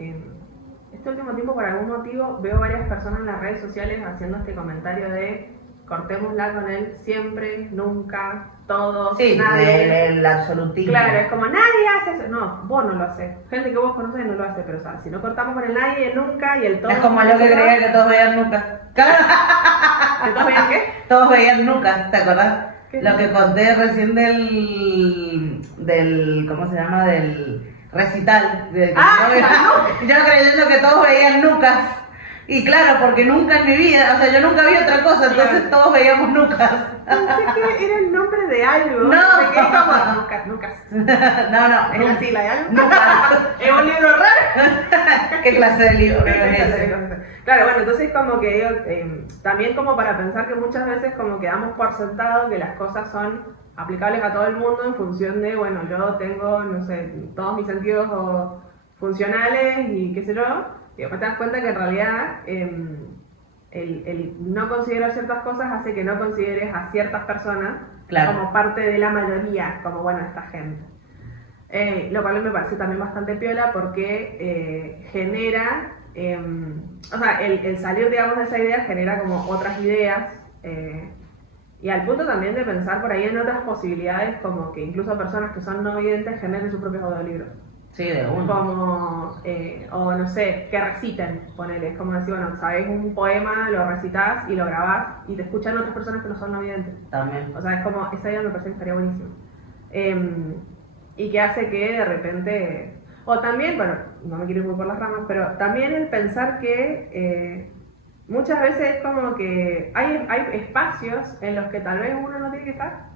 este último tiempo, por algún motivo, veo varias personas en las redes sociales haciendo este comentario de cortémosla con él siempre, nunca, todos, sí, nadie. El absolutismo. Claro, es como nadie hace eso. No, vos no lo haces. Gente que vos conocés no lo hace, pero o sea, si no cortamos con el nadie, el nunca y el todo. Es como lo que creía que todos veían nunca. ¿Que todos veían qué? Todos veían nunca, ¿te acordás? ¿Qué? Lo que conté recién del ¿cómo se llama? Del recital. Yo creyendo que todos veían Nucas. Y claro, porque nunca en mi vida, o sea, yo nunca vi otra cosa, entonces Claro. todos veíamos Nucas. Pensé que era el nombre de algo. No. Me quedé como Nucas. No, ¿Es la sigla de algo? Nucas. ¿Es un libro raro? ¿Qué clase de libro ¿Qué es clase de ese? cosas? Claro, bueno, entonces como que digo, también como para pensar que muchas veces como que damos por sentado que las cosas son aplicables a todo el mundo en función de, bueno, yo tengo, no sé, todos mis sentidos funcionales y qué sé yo, y después te das cuenta que en realidad el no considerar ciertas cosas hace que no consideres a ciertas personas Claro. como parte de la mayoría, como bueno, esta gente. Lo cual me parece también bastante piola porque genera, o sea, el salir, digamos, de esa idea genera como otras ideas y al punto también de pensar por ahí en otras posibilidades, como que incluso personas que son no videntes generen sus propios audiolibros. Sí, de uno. Como, o no sé, que reciten, ponele, es como decir, bueno, sabés un poema, lo recitas y lo grabás y te escuchan otras personas que no son no videntes. También. O sea, es como, esa idea me parece que estaría buenísimo. Y que hace que de repente, o también, bueno, no me quiero ir muy por las ramas, pero también el pensar que muchas veces es como que hay espacios en los que tal vez uno no tiene que estar.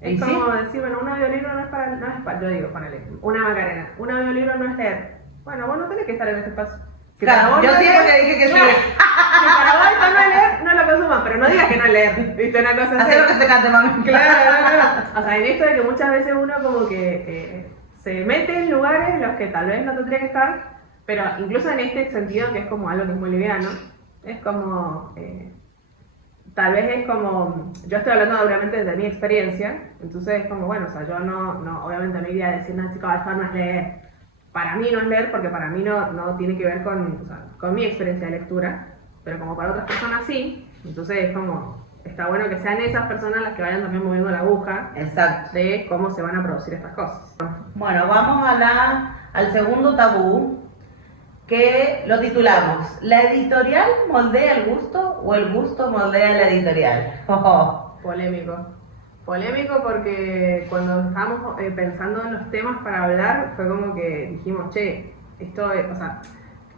Es ¿Y como sí? decir, bueno, un audiolibro no es para, yo digo, ponele, una Macarena, un audiolibro no es leer. Bueno, vos no tenés que estar en este espacio. Si para Claro, vos yo no es siempre leer, que dije que claro, sí. si para vos esto no es leer, no lo consumas, pero no digas que no es leer, ¿viste? Una cosa así. Haz lo que se cante, mami. Claro. O sea, en esto de que muchas veces uno como que se mete en lugares en los que tal vez no tendría que estar, pero incluso en este sentido que es como algo que es muy liviano, es como, tal vez es como, yo estoy hablando obviamente de mi experiencia, entonces es como, bueno, o sea, yo no obviamente no iría a decir, no, chica, esto no es leer. Para mí no es leer porque para mí no tiene que ver con, o sea, con mi experiencia de lectura, pero como para otras personas sí, entonces es como, está bueno que sean esas personas las que vayan también moviendo la aguja Exacto. de cómo se van a producir estas cosas. Bueno, vamos al segundo tabú, que lo titulamos ¿La editorial moldea el gusto o el gusto moldea la editorial? Polémico. Polémico porque cuando estábamos pensando en los temas para hablar, fue como que dijimos, che, esto es, o sea,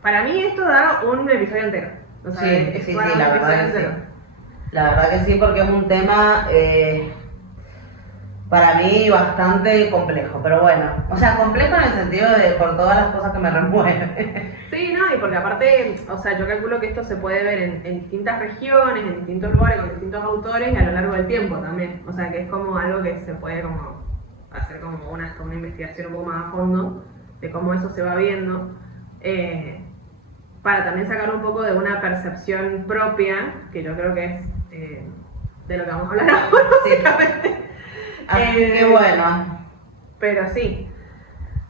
para mí esto da un episodio entero. O sea, Sí, para un la episodio verdad que entero. sí. La verdad que sí, porque es un tema para mí bastante complejo, pero bueno, o sea, complejo en el sentido de por todas las cosas que me remueven. Sí, no, y porque aparte, o sea, yo calculo que esto se puede ver en distintas regiones, en distintos lugares, con distintos autores y a lo largo del tiempo también. O sea, que es como algo que se puede como hacer como una investigación un poco más a fondo de cómo eso se va viendo, para también sacar un poco de una percepción propia, que yo creo que es de lo que vamos a hablar ahora, básicamente. Así que bueno. Pero sí.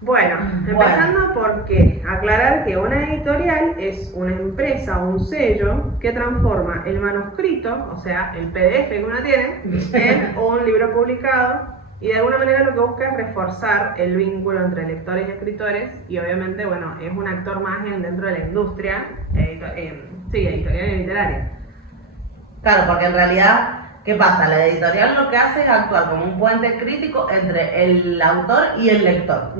Bueno, empezando porque aclarar que una editorial es una empresa o un sello que transforma el manuscrito, o sea, el PDF que uno tiene, en un libro publicado y de alguna manera lo que busca es reforzar el vínculo entre lectores y escritores y obviamente, bueno, es un actor más dentro de la industria editorial y literaria. Claro, porque en realidad, ¿qué pasa? La editorial lo que hace es actuar como un puente crítico entre el autor y el lector.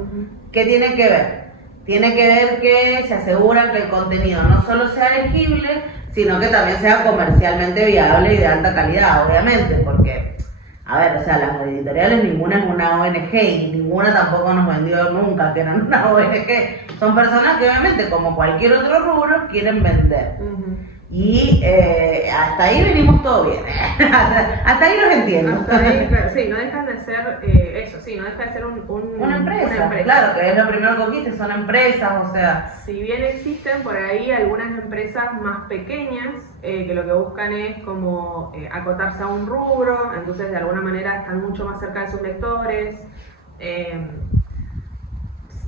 ¿Qué tiene que ver? Tiene que ver que se aseguran que el contenido no solo sea legible, sino que también sea comercialmente viable y de alta calidad, obviamente, porque, a ver, o sea, las editoriales ninguna es una ONG y ninguna tampoco nos vendió nunca que eran una ONG. Son personas que obviamente, como cualquier otro rubro, quieren vender. Y hasta ahí venimos todo bien. Hasta ahí los entiendo. Hasta ahí, claro, sí, no dejan de ser eso, sí, no deja de ser una empresa. Claro, que es lo primero que conquiste, son empresas, o sea. Si bien existen por ahí algunas empresas más pequeñas que lo que buscan es como acotarse a un rubro, entonces de alguna manera están mucho más cerca de sus lectores.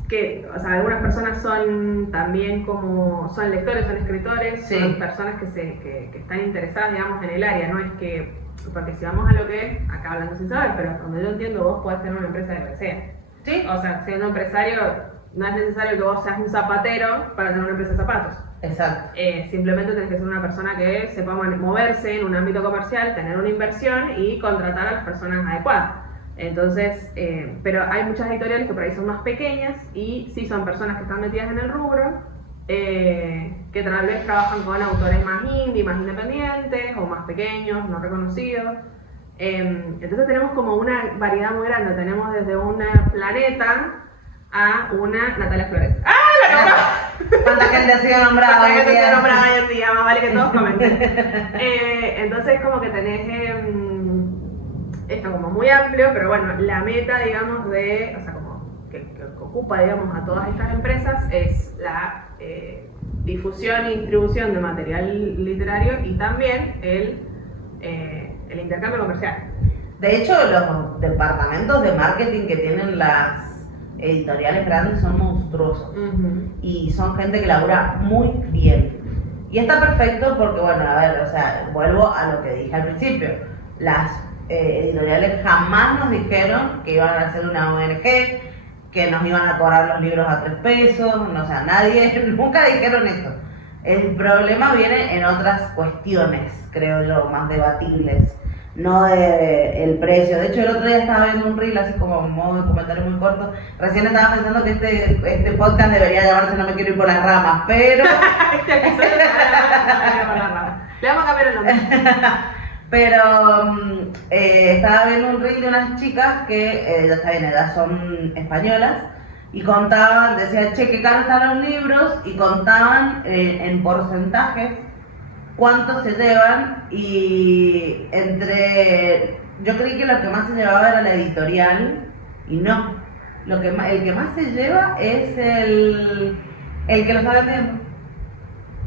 Que, o sea, algunas personas son también como, son lectores, son escritores, sí. Son personas que están interesadas, digamos, en el área, no es que, porque si vamos a lo que es, acá hablando sin saber, pero hasta donde yo entiendo vos podés tener una empresa de lo que sea. Sí. O sea, siendo empresario, no es necesario que vos seas un zapatero para tener una empresa de zapatos. Exacto. Simplemente tenés que ser una persona que sepa moverse en un ámbito comercial, tener una inversión y contratar a las personas adecuadas. Entonces, pero hay muchas editoriales que por ahí son más pequeñas y sí son personas que están metidas en el rubro, que tal vez trabajan con autores más indie, más independientes o más pequeños, no reconocidos. Entonces tenemos como una variedad muy grande, tenemos desde una Planeta a una Natalia Flores. ¡Ah, la nombramos! ¿Cuánta gente ha sido nombrada? ¿Cuánta gente ha sido nombrada hoy en día? Más vale que todos comenten. Entonces como que tenés esto como muy amplio, pero bueno, la meta, digamos, de, o sea, como que ocupa, digamos, a todas estas empresas es la difusión y distribución de material literario y también el intercambio comercial. De hecho, los departamentos de marketing que tienen las editoriales grandes son monstruosos y son gente que labura muy bien. Y está perfecto porque, bueno, a ver, o sea, vuelvo a lo que dije al principio. Las editoriales jamás nos dijeron que iban a hacer una ONG, que nos iban a cobrar los libros a 3 pesos, no, o sea, nadie, nunca dijeron eso. El problema viene en otras cuestiones, creo yo, más debatibles, no de el precio. De hecho, el otro día estaba viendo un reel, así como en modo de comentario muy corto, recién estaba pensando que este podcast debería llamarse No me quiero ir por las ramas, pero... Este episodio se va a ir por las ramas. Le vamos a cambiar el nombre. Pero estaba viendo un reel de unas chicas que, ya está bien, ellas son españolas, y contaban, decían, che, qué caro están los libros, y contaban en porcentajes cuánto se llevan, y yo creí que lo que más se llevaba era la editorial, y no, el que más se lleva es el que lo está vendiendo.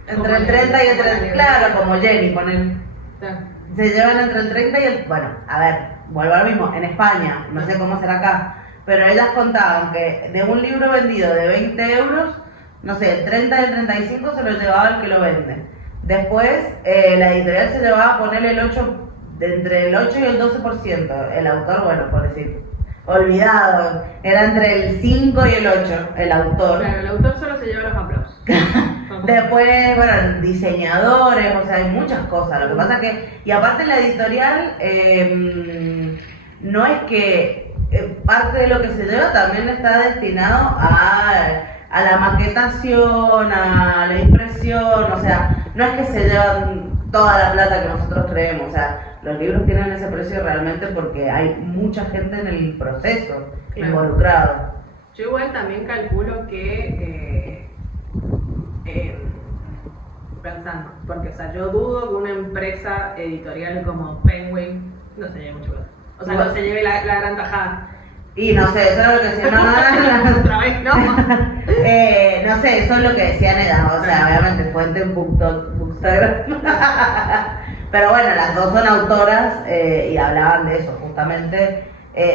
Entre el 30 y el 30, claro, como Jenny, con el... Se llevan entre el 30 y el... Bueno, a ver, vuelvo a lo mismo, en España, no sé cómo será acá, pero ellas contaban que de un libro vendido de 20 euros, no sé, el 30 y el 35 se lo llevaba el que lo vende. Después, la editorial se llevaba a ponerle entre el 8 y el 12%. El autor, bueno, por decir, olvidado, era entre el 5 y el 8, el autor. Claro, el autor solo se lleva los aplausos. Después, bueno, diseñadores, o sea, hay muchas cosas. Lo que pasa que, y aparte la editorial, no es que parte de lo que se lleva también está destinado a la maquetación, a la impresión, o sea, no es que se llevan toda la plata que nosotros creemos, o sea, los libros tienen ese precio realmente porque hay mucha gente en el proceso involucrado. Yo igual también calculo que pensando, porque o sea, yo dudo que una empresa editorial como Penguin no se lleve mucho plata. O sea, no se lleve la gran tajada. Y no sé, eso es lo que decían, otra vez, ¿no? No sé, eso es lo que decían ellas, o sea, obviamente fuente en Bookstagram. Pero bueno, las dos son autoras y hablaban de eso, justamente.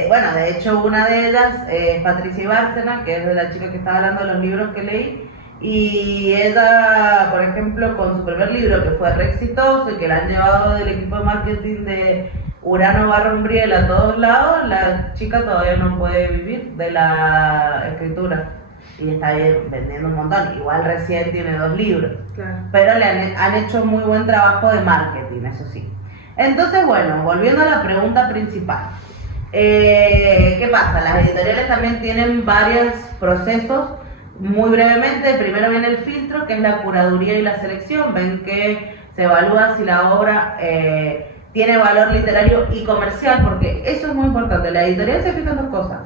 Bueno, de hecho una de ellas es Patricia Bárcena, que es de la chica que estaba hablando de los libros que leí. Y ella, por ejemplo, con su primer libro, que fue re exitoso y que la han llevado del equipo de marketing de Urano / Umbriel a todos lados, la chica todavía no puede vivir de la escritura y está vendiendo un montón. Igual recién tiene 2 libros, claro. Pero le han hecho muy buen trabajo de marketing, eso sí. Entonces, bueno, volviendo a la pregunta principal, ¿qué pasa? Las editoriales también tienen varios procesos. Muy brevemente, primero viene el filtro, que es la curaduría y la selección. Ven que se evalúa si la obra tiene valor literario y comercial, porque eso es muy importante. La editorial se fija en dos cosas: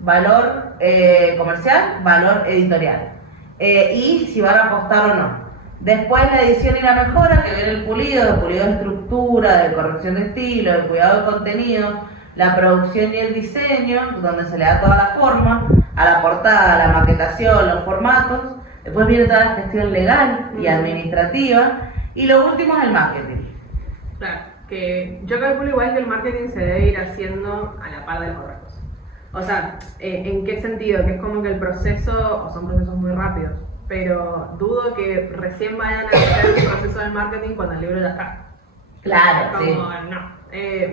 valor comercial, valor editorial, y si van a apostar o no. Después la edición y la mejora, que viene el pulido de estructura, de corrección de estilo, de cuidado de contenido, la producción y el diseño, donde se le da toda la forma, a la portada, a la maquetación, los formatos. Después viene toda la gestión legal y administrativa, y lo último es el marketing. Claro, que yo calculo igual que el marketing se debe ir haciendo a la par de las otras cosas. O sea, ¿en qué sentido? Que es como que el proceso, o son procesos muy rápidos, pero dudo que recién vayan a hacer el proceso del marketing cuando el libro ya está. Claro, como, sí. No.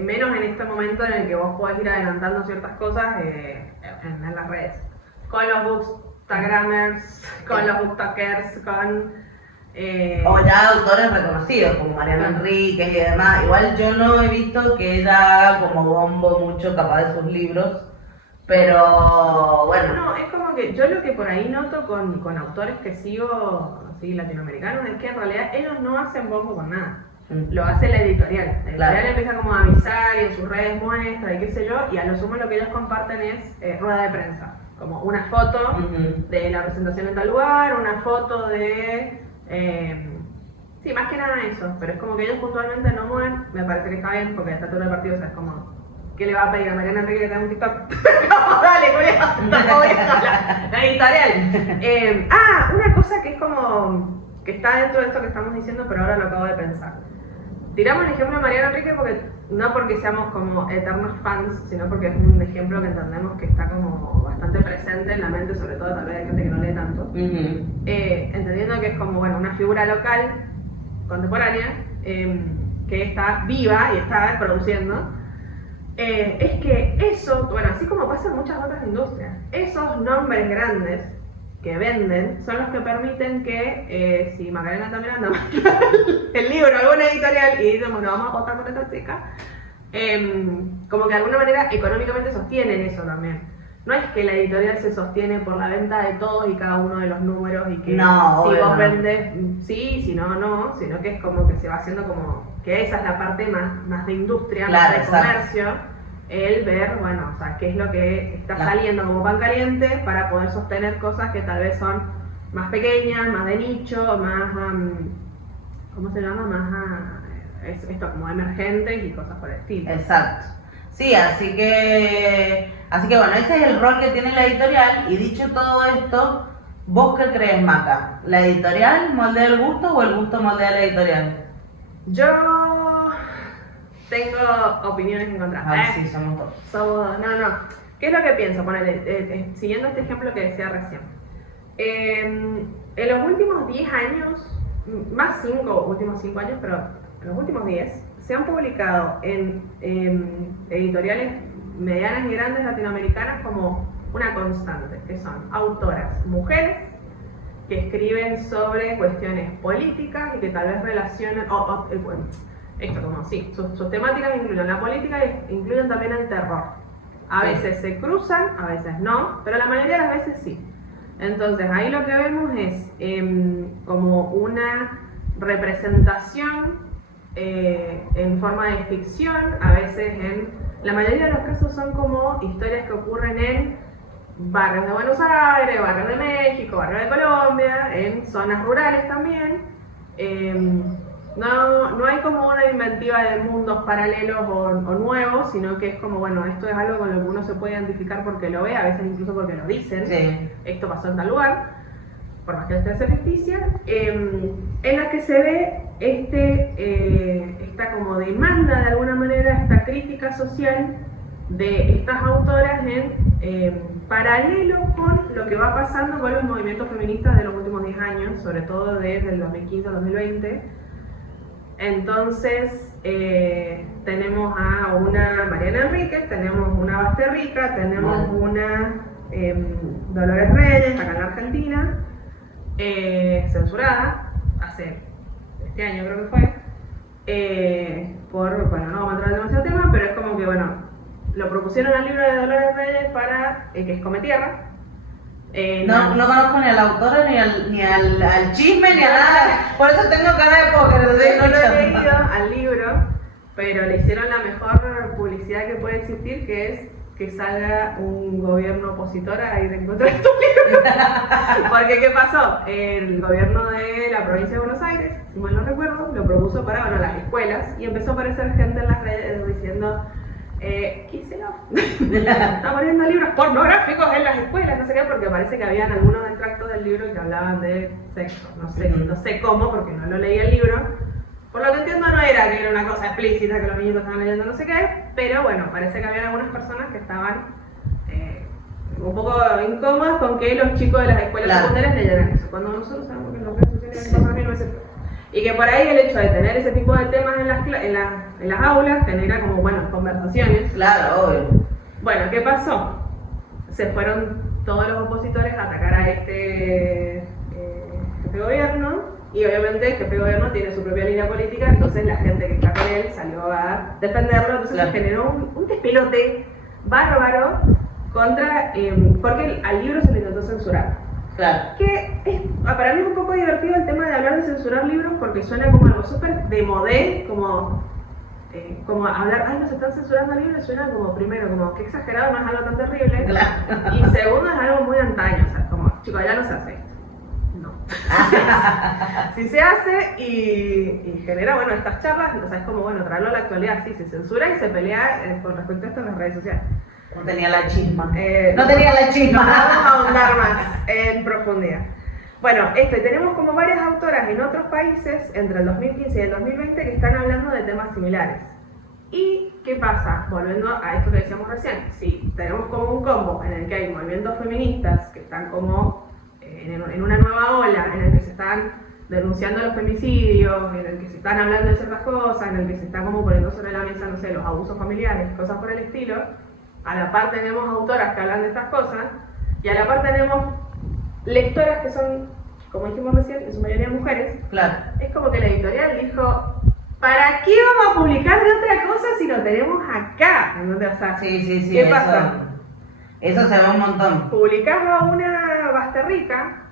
Menos en este momento en el que vos podés ir adelantando ciertas cosas en las redes. Con los bookstagrammers, con los booktalkers, con... O ya autores reconocidos como Mariana Enríquez y demás. Igual yo no he visto que ella haga como bombo mucho capaz de sus libros, pero bueno. No, es como que yo lo que por ahí noto con autores que sigo, así latinoamericanos, es que en realidad ellos no hacen bombo con nada. Lo hace la editorial. La editorial empieza como a avisar y en sus redes muestra y qué sé yo, y a lo sumo lo que ellos comparten es rueda de prensa. Como una foto de la presentación en tal lugar, una foto de... sí, más que nada eso, pero es como que ellos puntualmente no mueven, me parece que está bien, porque a esta altura del partido, o sea, es como... ¿Qué le va a pedir a Mariana Enrique que te haga un TikTok? No, dale, la editorial. Una cosa que es como... que está dentro de esto que estamos diciendo, pero ahora lo acabo de pensar. Tiramos el ejemplo de Mariana Enrique no porque seamos como eternos fans, sino porque es un ejemplo que entendemos que está como bastante presente en la mente, sobre todo tal vez hay gente que no lee tanto. Entendiendo que es como, bueno, una figura local, contemporánea, que está viva y está produciendo. Es que eso, bueno, así como pasa en muchas otras industrias, esos nombres grandes que venden son los que permiten que si Macarena también anda el libro a alguna editorial y dicen, bueno, vamos a apostar con esta chica, como que de alguna manera económicamente sostienen eso también. No es que la editorial se sostiene por la venta de todos y cada uno de los números y que si vos vendes sí, si no, no, sino que es como que se va haciendo como que esa es la parte más de industria, claro, más de comercio. El ver, bueno, o sea, qué es lo que está saliendo como pan caliente para poder sostener cosas que tal vez son más pequeñas, más de nicho, más, ¿cómo se llama? Más, esto, como emergentes y cosas por el estilo. Exacto. Sí, así que bueno, ese es el rol que tiene la editorial. Y dicho todo esto, ¿vos qué crees, Maca? ¿La editorial moldea el gusto o el gusto moldea la editorial? Yo... tengo opiniones encontradas. Sí, somos dos. No. ¿Qué es lo que pienso? Ponele, siguiendo este ejemplo que decía recién. En los últimos 10 años, más últimos 5 años, pero en los últimos 10, se han publicado en editoriales medianas y grandes latinoamericanas como una constante, que son autoras mujeres que escriben sobre cuestiones políticas y que tal vez relacionan... esto como sí, sus temáticas incluyen la política e incluyen también el terror. A veces se cruzan, a veces no, pero la mayoría de las veces sí. Entonces ahí lo que vemos es como una representación en forma de ficción, a veces la mayoría de los casos son como historias que ocurren en barrios de Buenos Aires, barrios de México, barrios de Colombia, en zonas rurales también. No hay como una inventiva de mundos paralelos o nuevos, sino que es como, bueno, esto es algo con lo que uno se puede identificar porque lo ve, a veces incluso porque lo dicen. Sí. Esto pasó en tal lugar, por más que esté sea ficticia, en la que se ve esta como demanda de alguna manera, esta crítica social de estas autoras en paralelo con lo que va pasando con los movimientos feministas de los últimos 10 años, sobre todo desde el 2015 al 2020. Entonces tenemos a una Mariana Enríquez, tenemos una Basterrica, tenemos una Dolores Reyes, acá en la Argentina, censurada hace este año creo que fue, bueno, no vamos a entrar en demasiado tema, pero es como que, bueno, lo propusieron al libro de Dolores Reyes para, que es Come Tierra, No conozco ni al autor, al chisme, ni a nada. Por eso tengo cara de póker. No lo he leído al libro, pero le hicieron la mejor publicidad que puede existir, que es que salga un gobierno opositor a ir en contra de estos libros. Porque ¿qué pasó? El gobierno de la provincia de Buenos Aires, si mal no recuerdo, lo propuso para las escuelas y empezó a aparecer gente en las redes diciendo Kicillof está poniendo libros pornográficos en las escuelas, no sé qué, porque parece que habían algunos extractos del libro que hablaban de sexo, no sé cómo, porque no lo leí el libro. Por lo que entiendo no era que era una cosa explícita que los niños estaban leyendo no sé qué, pero bueno, parece que había algunas personas que estaban un poco incómodas con que los chicos de las escuelas secundarias leyeran eso, cuando nosotros sabemos que en las redes sociales hay cosas 1000 veces peor. Y que por ahí el hecho de tener ese tipo de temas en las aulas genera como, bueno, conversaciones. Claro, obvio. Bueno, ¿qué pasó? Se fueron todos los opositores a atacar a este jefe de gobierno. Y obviamente el jefe de gobierno tiene su propia línea política, entonces la gente que está con él salió a defenderlo, entonces se generó un despelote bárbaro contra, porque al libro se le intentó censurar. Claro. Que para mí es un poco divertido el tema de hablar de censurar libros porque suena como algo súper de modé, como hablar, ay, nos están censurando libros, suena como, primero, como que exagerado, no es algo tan terrible, claro. Y segundo, es algo muy antaño, o sea, como, chicos, ya no se hace esto. Si se hace y genera, bueno, estas charlas, o sea, es como, bueno, traerlo a la actualidad, sí, se censura y se pelea con respecto a esto en las redes sociales. No tenía la chisma. No tenía la chisma. No vamos a ahondar más en profundidad. Bueno, tenemos como varias autoras en otros países, entre el 2015 y el 2020, que están hablando de temas similares. ¿Y qué pasa? Volviendo a esto que decíamos recién, sí, tenemos como un combo en el que hay movimientos feministas que están como en una nueva ola, en el que se están denunciando los femicidios, en el que se están hablando de ciertas cosas, en el que se está como poniendo sobre la mesa, no sé, los abusos familiares, cosas por el estilo. A la par tenemos autoras que hablan de estas cosas, y a la par tenemos lectoras que son, como dijimos recién, en su mayoría mujeres. Claro. Es como que la editorial dijo, ¿para qué vamos a publicar de otra cosa si lo tenemos acá? O sea, sí, ¿qué pasa? Eso se ve un montón. Publicás a una Basterrica,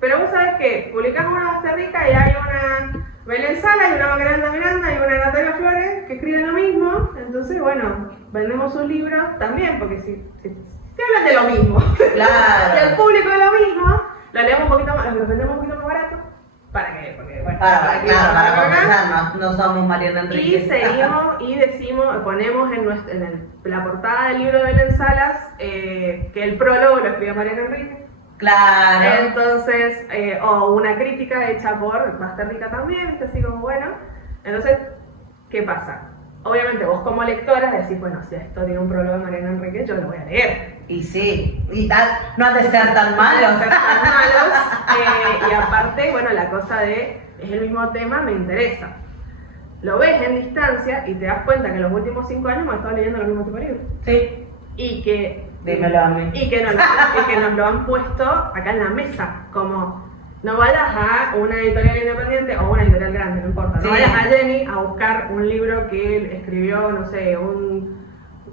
pero vos sabés que publicás a una Basterrica y hay una Belén Sala, y una Macarena Miranda y una Natalia Flores que escriben lo mismo, entonces bueno, vendemos sus libros también, porque si hablan de lo mismo, claro. Y el público de lo mismo, lo leemos un poquito más, lo vendemos un poquito más barato. ¿Para qué? Porque, bueno, para comenzar, no somos Mariana Enríquez. Y seguimos y decimos, ponemos en la portada del libro de Belén Salas que el prólogo lo escribió Mariana Enríquez. Claro. Entonces, o una crítica hecha por Basterrica también, así como bueno. Entonces, ¿qué pasa? Obviamente vos como lectora decís, bueno, si esto tiene un prólogo de Mariana Enríquez, yo lo voy a leer. Y sí, y tal, no ha de ser tan malo. No ha de ser tan malos. Y aparte, bueno, la cosa de, es el mismo tema, me interesa. Lo ves en distancia y te das cuenta que en los últimos 5 años me he estado leyendo los mismos tipos de libros. Sí. Y que... Dímelo a mí. Y que nos lo han puesto acá en la mesa, como... No vayas a una editorial independiente o una editorial grande, no importa. No vayas a Jenny a buscar un libro que él escribió, no sé, un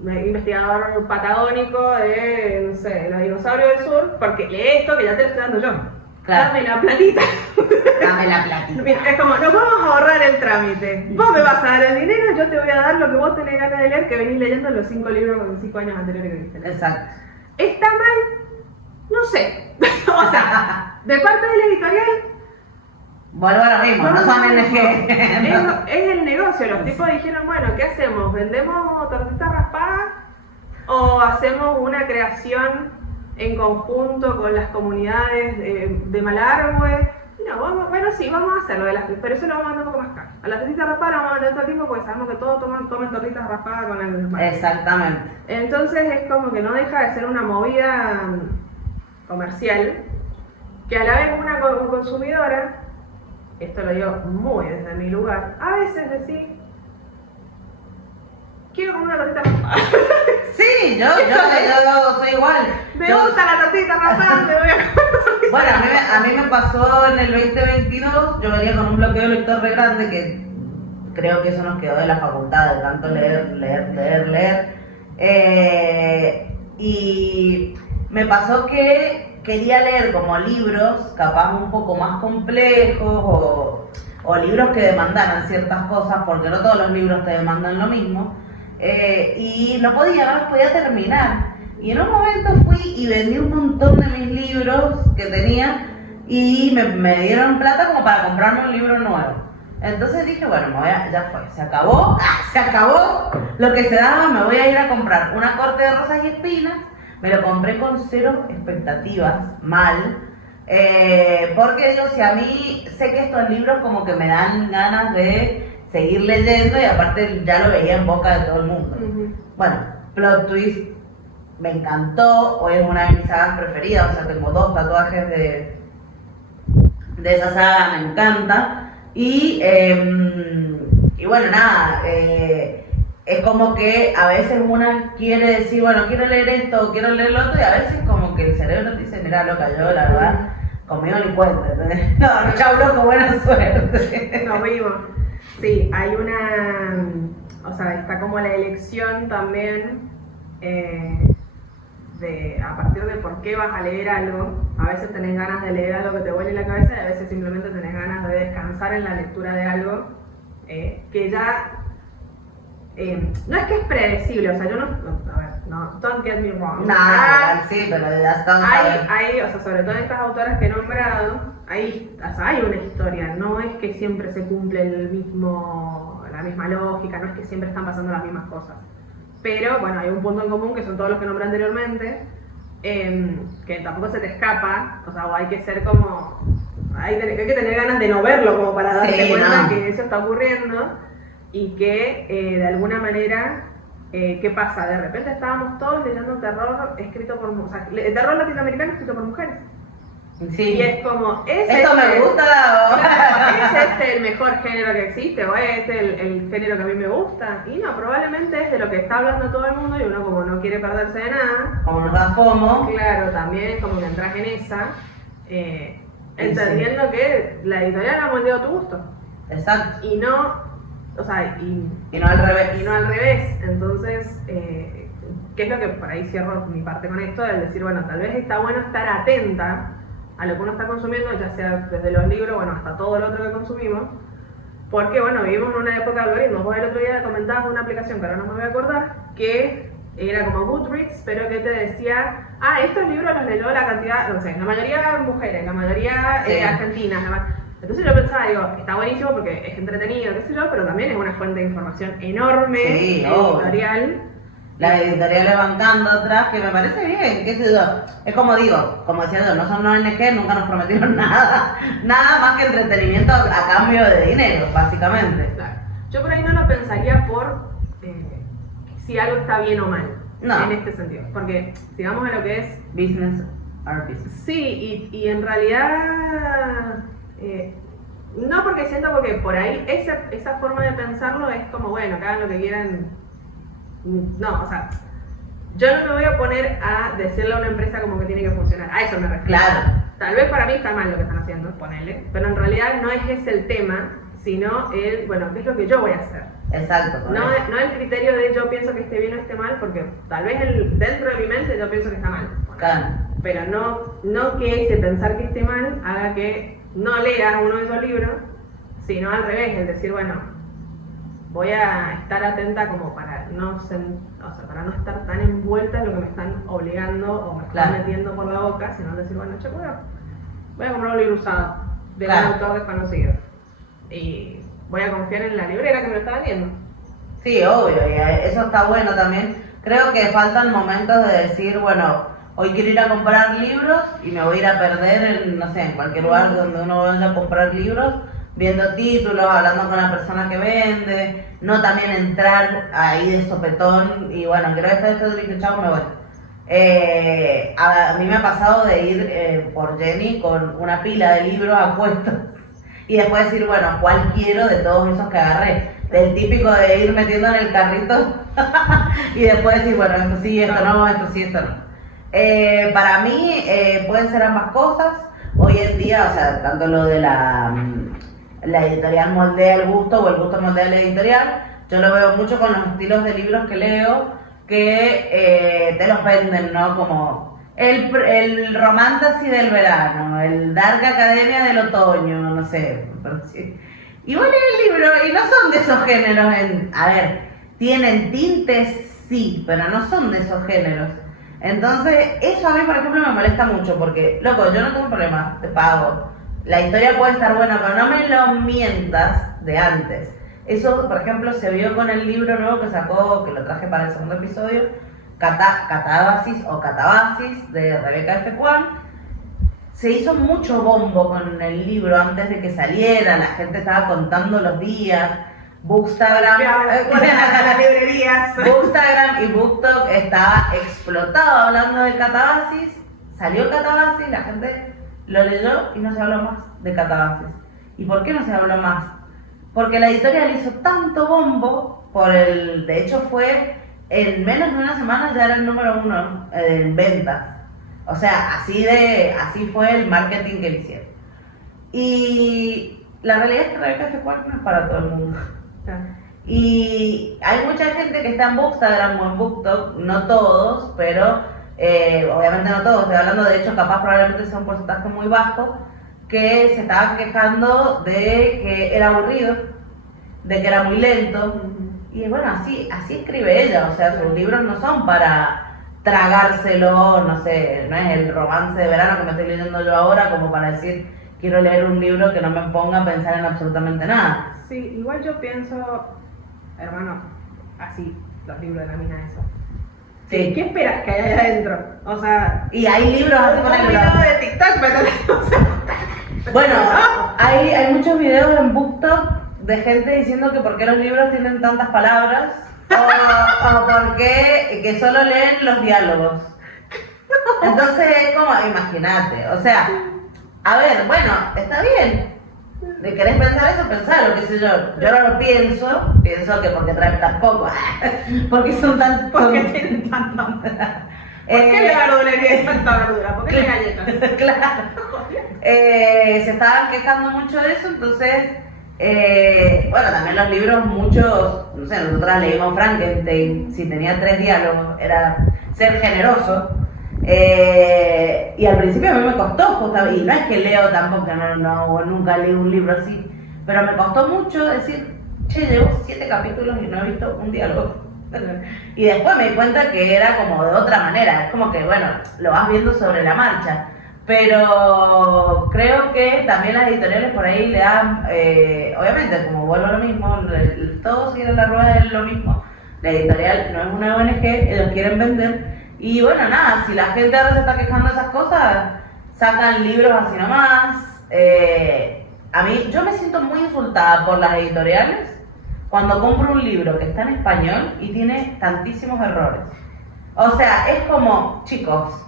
investigador patagónico de, no sé, los dinosaurios del sur, porque lee esto que ya te lo estoy dando yo. Claro. Dame la platita. Dame la platita. Es como, nos vamos a ahorrar el trámite. Vos me vas a dar el dinero, yo te voy a dar lo que vos tenés ganas de leer, que venís leyendo los 5 libros de los 5 años anteriores que viste. Exacto. ¿Está mal? No sé. O sea, de parte de la editorial... Vuelvo a lo mismo, no son NG. Es el negocio, los tipos dijeron, bueno, ¿qué hacemos? ¿Vendemos tortitas raspadas? ¿O hacemos una creación en conjunto con las comunidades de Malargüe? No, bueno, sí, vamos a hacerlo, pero eso lo vamos a vender un poco más caro. A las tortitas raspadas las vamos a vender todo el tiempo porque sabemos que todos comen tortitas raspadas con el... Exactamente. Entonces es como que no deja de ser una movida comercial, que a la vez una consumidora, esto lo digo muy desde mi lugar, a veces decís, quiero comer una tortita raspada. Sí, yo soy igual. Me gusta la tortita raspada, me voy a comer tortita. Bueno, a mí me pasó en el 2022, yo venía con un bloqueo lector re grande que creo que eso nos quedó de la facultad, de tanto leer. Y me pasó que quería leer como libros capaz un poco más complejos o libros que demandaran ciertas cosas, porque no todos los libros te demandan lo mismo, y no los podía terminar. Y en un momento fui y vendí un montón de mis libros que tenía y me dieron plata como para comprarme un libro nuevo. Entonces dije, bueno, ya fue, se acabó lo que se daba, me voy a ir a comprar una corte de rosas y espinas. Me lo compré con cero expectativas, mal, porque digo, si a mí sé que estos libros como que me dan ganas de seguir leyendo y aparte ya lo veía en boca de todo el mundo. Bueno, plot twist, me encantó, hoy es una de mis sagas preferidas, o sea, tengo 2 tatuajes de esa saga, me encanta. Y bueno, nada, es como que a veces una quiere decir, bueno, quiero leer esto, quiero leer lo otro, y a veces como que el cerebro te dice, mira, loca, yo la verdad, conmigo ni cuenta, ¿entendés? No, chau, loco, buena suerte. Nos vimos. Sí, hay o sea, está como la elección también a partir de por qué vas a leer algo. A veces tenés ganas de leer algo que te vuele la cabeza y a veces simplemente tenés ganas de descansar en la lectura de algo que ya no es que es predecible, o sea, yo no, don't get me wrong. Sí, pero ya estamos. Hay, o sea, sobre todo en estas autoras que he nombrado, hay una historia, no es que siempre se cumple la misma lógica, no es que siempre están pasando las mismas cosas. Pero bueno, hay un punto en común que son todos los que nombré anteriormente, que tampoco se te escapa, o sea, o hay que ser como. Hay que tener ganas de no verlo como para darse cuenta que eso está ocurriendo y que de alguna manera, ¿qué pasa? De repente estábamos todos leyendo terror escrito por mujeres, o sea, terror latinoamericano escrito por mujeres. Sí. Y es como, esto me gusta, ¿es el mejor género que existe o es el género que a mí me gusta? Y no, probablemente es de lo que está hablando todo el mundo y uno como no quiere perderse de nada. Como nos da FOMO. Claro, también como que entras en esa, entendiendo que la editorial ha moldeado tu gusto. Exacto. Y no, o sea, y no al revés. Y no al revés. Entonces, ¿qué es lo que por ahí cierro mi parte con esto? El decir, bueno, tal vez está bueno estar atenta a lo que uno está consumiendo, ya sea desde los libros, bueno, hasta todo lo otro que consumimos, porque, bueno, vivimos en una época de algoritmos. Vos el otro día comentabas de una aplicación que ahora no me voy a acordar, que era como Goodreads, pero que te decía, estos libros los leyó la cantidad, no sé, la mayoría mujeres, la mayoría argentinas, entonces yo pensaba, digo, está buenísimo porque es entretenido, qué sé yo, pero también es una fuente de información enorme, editorial. Las editoriales bancando atrás, que me parece bien, qué sé yo. Es como digo, como decía yo, no son ONG, nunca nos prometieron nada más que entretenimiento a cambio de dinero, básicamente. Claro. Yo por ahí no lo pensaría por si algo está bien o mal, en este sentido. Porque, sigamos a lo que es business are business. Sí, y en realidad, no porque siento, porque por ahí esa forma de pensarlo es como, bueno, que hagan lo que quieran. No, o sea, yo no me voy a poner a decirle a una empresa como que tiene que funcionar, a eso me refiero. Claro. Tal vez para mí está mal lo que están haciendo, ponele, pero en realidad no es ese el tema, sino bueno, ¿qué es lo que yo voy a hacer? Exacto. No el criterio de yo pienso que esté bien o esté mal, porque tal vez dentro de mi mente yo pienso que está mal. Claro. Pero no que ese pensar que esté mal haga que no leas uno de esos libros, sino al revés, el decir, bueno, voy a estar atenta como para no estar tan envuelta en lo que me están obligando o me están metiendo por la boca, sino decir, bueno, che, voy a comprar un libro usado de un autor desconocido y voy a confiar en la librera que me lo está vendiendo. Sí, obvio, y eso está bueno también. Creo que faltan momentos de decir, bueno, hoy quiero ir a comprar libros y me voy a ir a perder en cualquier lugar donde uno vaya a comprar libros, viendo títulos, hablando con la persona que vende, no también entrar ahí de sopetón y bueno, quiero esto, dije, chao, me voy. A mí me ha pasado de ir por Jenny con una pila de libros a puestos y después decir, bueno, ¿cuál quiero de todos esos que agarré? Del típico de ir metiendo en el carrito y después decir, bueno, esto sí, esto no, esto sí, esto no. Para mí pueden ser ambas cosas. Hoy en día, o sea, tanto lo de la editorial moldea el gusto o el gusto moldea la editorial, yo lo veo mucho con los estilos de libros que leo, que te los venden, ¿no? Como el Romantasy del verano, el Dark Academia del otoño, no sé. Pero sí. Y vos lees el libro y no son de esos géneros. A ver, tienen tintes, sí, pero no son de esos géneros. Entonces, eso a mí, por ejemplo, me molesta mucho porque, loco, yo no tengo problema, te pago. La historia puede estar buena, pero no me lo mientas de antes. Eso, por ejemplo, se vio con el libro nuevo que sacó, que lo traje para el segundo episodio, Catabasis o Catabasis, de Rebecca F. Kwan. Se hizo mucho bombo con el libro antes de que saliera, la gente estaba contando los días. Bookstagram, las librerías. Bookstagram y BookTok estaba explotado hablando de Catabasis. Salió Catabasis, la gente lo leyó y no se habló más de Catabasis. ¿Y por qué no se habló más? Porque la editorial hizo tanto bombo de hecho fue en menos de una semana ya era el número 1 en ventas. O sea, así fue el marketing que le hicieron. Y la realidad es que Rebecca F. Kwan no es para todo el mundo. Y hay mucha gente que está en Bookstagram o en BookTok, no todos, pero obviamente no todos, estoy hablando de hecho capaz probablemente sea un porcentaje muy bajo, que se estaban quejando de que era aburrido, de que era muy lento. Y bueno, así escribe ella, o sea, sus libros no son para tragárselo, no sé, no es el romance de verano que me estoy leyendo yo ahora como para decir quiero leer un libro que no me ponga a pensar en absolutamente nada. Sí, igual yo pienso, hermano, así, los libros de la mina eso. Sí. ¿Qué esperas que haya ahí adentro? O sea, y hay libros así con el video de TikTok, pero o sea, bueno, hay muchos videos en BookTok de gente diciendo que por qué los libros tienen tantas palabras o por qué que solo leen los diálogos. Entonces es como, imagínate, o sea, a ver, bueno, está bien. ¿De querés pensar eso? Pensalo, qué sé yo. Yo no lo pienso que porque traen tan poco, porque son tan... porque tienen tanta... ¿Por qué la verdulería es tanta verdura? ¿Por qué hay galletas? Claro. Se estaban quejando mucho de eso, entonces... bueno, también los libros, muchos, no sé, nosotras leímos Frankenstein, si tenía 3 diálogos, era ser generoso. Y al principio a mí me costó, justamente, y no es que leo tampoco, nunca leí un libro así, pero me costó mucho decir, che, llevo 7 capítulos y no he visto un diálogo. Y después me di cuenta que era como de otra manera, es como que, bueno, lo vas viendo sobre la marcha. Pero creo que también las editoriales por ahí le dan, obviamente, como vuelvo a lo mismo, todos siguen la rueda de lo mismo. La editorial no es una ONG, ellos quieren vender. Y bueno, nada, si la gente ahora se está quejando de esas cosas, sacan libros así nomás. Yo me siento muy insultada por las editoriales cuando compro un libro que está en español y tiene tantísimos errores. O sea, es como, chicos,